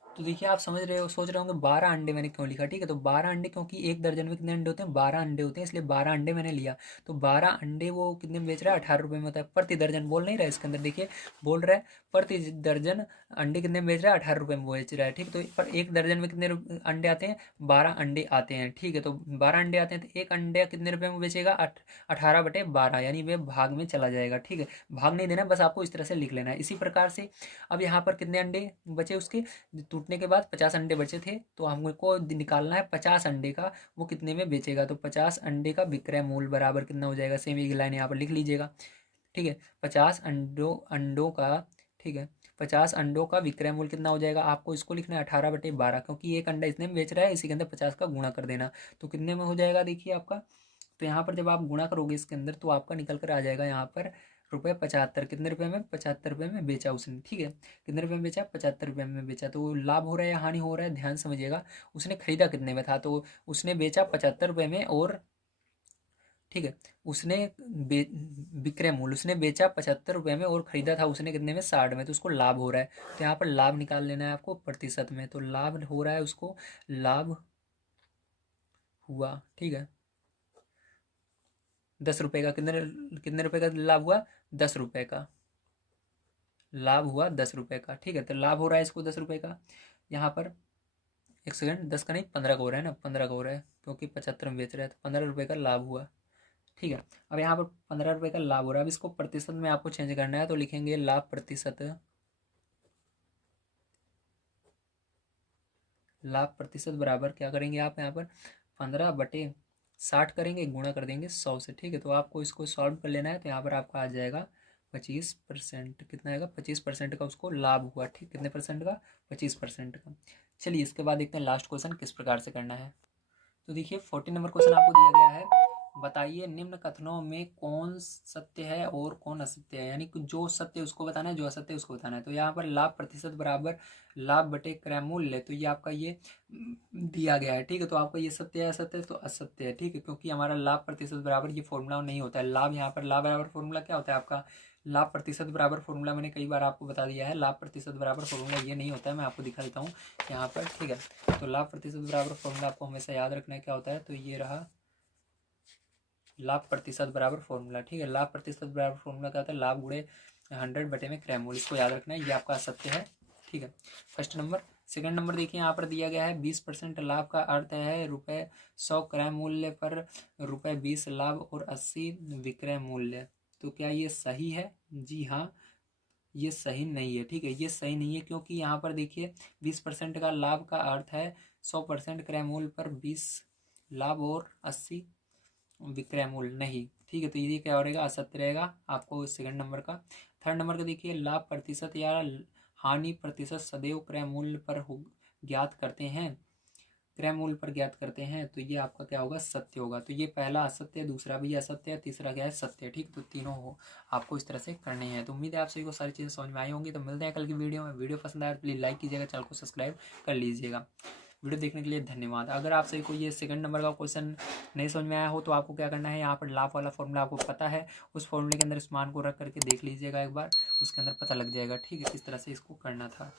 तो देखिए आप समझ रहे हो, सोच रहे होंगे 12 अंडे मैंने क्यों लिखा, ठीक है। तो 12 अंडे, क्योंकि एक दर्जन में कितने अंडे होते हैं, 12 अंडे होते हैं, इसलिए 12 अंडे मैंने लिया। तो 12 अंडे वो कितने में बेच रहा है, 18 रुपये में होता है प्रति दर्जन, बोल नहीं रहा है इसके अंदर, देखिए बोल रहा है प्रति दर्जन अंडे कितने में बेच रहा है, 18 रुपये में बेच रहा है, ठीक। तो पर एक दर्जन में कितने अंडे आते हैं, 12 अंडे आते हैं, ठीक है। तो 12 अंडे आते हैं, तो एक अंडे कितने रुपये में बेचेगा, 18 बटे 12, यानी वे भाग में चला जाएगा, ठीक है। भाग नहीं देना, बस आपको इस तरह से लिख लेना है। इसी प्रकार से अब यहाँ पर कितने अंडे बचे उसके, टूटने के बाद 50 अंडे बचे थे, तो हमको निकालना है 50 अंडे का वो कितने में बेचेगा। तो 50 अंडे का विक्रय मूल्य बराबर कितना हो जाएगा, सेम एक लाइन यहाँ पर लिख लीजिएगा, ठीक है। 50 अंडों का, ठीक है, 50 अंडों का विक्रय मूल्य कितना हो जाएगा, आपको इसको लिखना है 18 बटे 12, क्योंकि एक अंडा इतने में बेच रहा है, इसी के अंदर 50 का गुणा कर देना, तो कितने में हो जाएगा देखिए आपका। तो यहाँ पर जब आप गुणा करोगे इसके अंदर, तो आपका निकल कर आ जाएगा यहाँ पर ₹75, कितने रुपए में, 75 रुपये में बेचा उसने, ठीक है। कितने रुपए में बेचा, 75 रुपये में बेचा। तो लाभ हो रहा है या हानि हो रहा है, ध्यान समझिएगा। उसने खरीदा कितने में था, तो उसने बेचा 75 रुपये में, और ठीक है, उसने विक्रय मूल्य, उसने बेचा 75 रुपये में और खरीदा था उसने कितने में, 60 में, तो उसको लाभ हो रहा है। तो यहाँ पर लाभ निकाल लेना है आपको प्रतिशत में, तो लाभ हो रहा है उसको, लाभ हुआ, ठीक है, 10 रुपये का, कितने कितने रुपए का लाभ हुआ, 10 रुपये का लाभ हुआ, 10 रुपये का, ठीक है। तो लाभ हो रहा है इसको 10 रुपये का। यहाँ पर एक सेकंड, 10 का नहीं 15 का हो रहा है ना, 15 का हो रहा है, क्योंकि 75 में बेच रहा है, तो 15 रुपये का लाभ हुआ, ठीक है। अब यहाँ पर 15 रुपये का लाभ हो रहा है, अब इसको प्रतिशत में आपको चेंज करना है, तो लिखेंगे लाभ प्रतिशत, लाभ प्रतिशत बराबर क्या करेंगे आप यहाँ पर, 15/60 करेंगे, गुणा कर देंगे 100 से, ठीक है। तो आपको इसको सॉल्व कर लेना है, तो यहाँ पर आपका आ जाएगा 25%, कितना आएगा, 25% का उसको लाभ हुआ, ठीक। कितने परसेंट का, 25% का। चलिए इसके बाद देखते हैं लास्ट क्वेश्चन किस प्रकार से करना है। तो देखिए 14 नंबर क्वेश्चन आपको दिया गया है, बताइए निम्न कथनों में कौन सत्य है और कौन असत्य है, यानी कि जो सत्य उसको बताना है, जो असत्य है उसको बताना है। तो यहाँ पर लाभ प्रतिशत बराबर लाभ बटे क्रय मूल्य, तो ये आपका ये दिया गया है, ठीक है। तो आपका ये सत्य है, असत्य है, तो असत्य है, ठीक है, क्योंकि हमारा लाभ प्रतिशत बराबर ये फॉर्मूला नहीं होता है। लाभ यहाँ पर लाभ बराबर फॉर्मूला क्या होता है आपका, लाभ प्रतिशत बराबर फॉर्मूला मैंने कई बार आपको बता दिया है, लाभ प्रतिशत बराबर फॉर्मूला ये नहीं होता है, मैं आपको दिखा देता हूँ यहाँ पर, ठीक है। तो लाभ प्रतिशत बराबर फॉर्मूला आपको हमेशा याद रखना है क्या होता है, तो ये रहा लाभ प्रतिशत बराबर फॉर्मूला, ठीक है। लाभ प्रतिशत बराबर फॉर्मूला क्या होता है, लाभ गुणे 100 बटे में क्रय मूल्य, इसको याद रखना है, ये आपका सत्य है, ठीक है। First number. सेकंड नंबर देखिए यहाँ पर दिया गया है 20% लाभ का अर्थ है ₹100 क्रय मूल्य पर ₹20 लाभ और 80 विक्रय मूल्य। तो क्या ये सही है, जी हाँ, ये सही नहीं है, ठीक है, ये सही नहीं है, क्योंकि यहाँ पर देखिए 20% का लाभ का अर्थ है 100% क्रय मूल्य पर 20 लाभ और 80 विक्रय मूल्य नहीं, ठीक है। तो ये क्या रहेगा, असत्य रहेगा आपको सेकंड नंबर का। थर्ड नंबर का देखिए लाभ प्रतिशत या हानि प्रतिशत सदैव क्रय मूल्य पर ज्ञात करते हैं, क्रय मूल्य पर ज्ञात करते हैं, तो ये आपका क्या होगा, सत्य होगा। तो ये पहला असत्य है, दूसरा भी असत्य है, तीसरा क्या है, सत्य है, ठीक। तो तीनों हो आपको इस तरह से करने हैं। तो उम्मीद है आप सभी को सारी चीज़ें समझ में आई होंगी। तो मिलते हैं कल की वीडियो में। वीडियो पसंद आया तो प्लीज़ लाइक कीजिएगा, चैनल को सब्सक्राइब कर लीजिएगा। वीडियो देखने के लिए धन्यवाद। अगर आप सभी को ये सेकंड नंबर का क्वेश्चन नहीं समझ में आया हो, तो आपको क्या करना है, यहाँ पर लाभ वाला फॉर्मूला आपको पता है, उस फॉर्मूले के अंदर इस मान को रख करके देख लीजिएगा एक बार, उसके अंदर पता लग जाएगा, ठीक है, किस तरह से इसको करना था।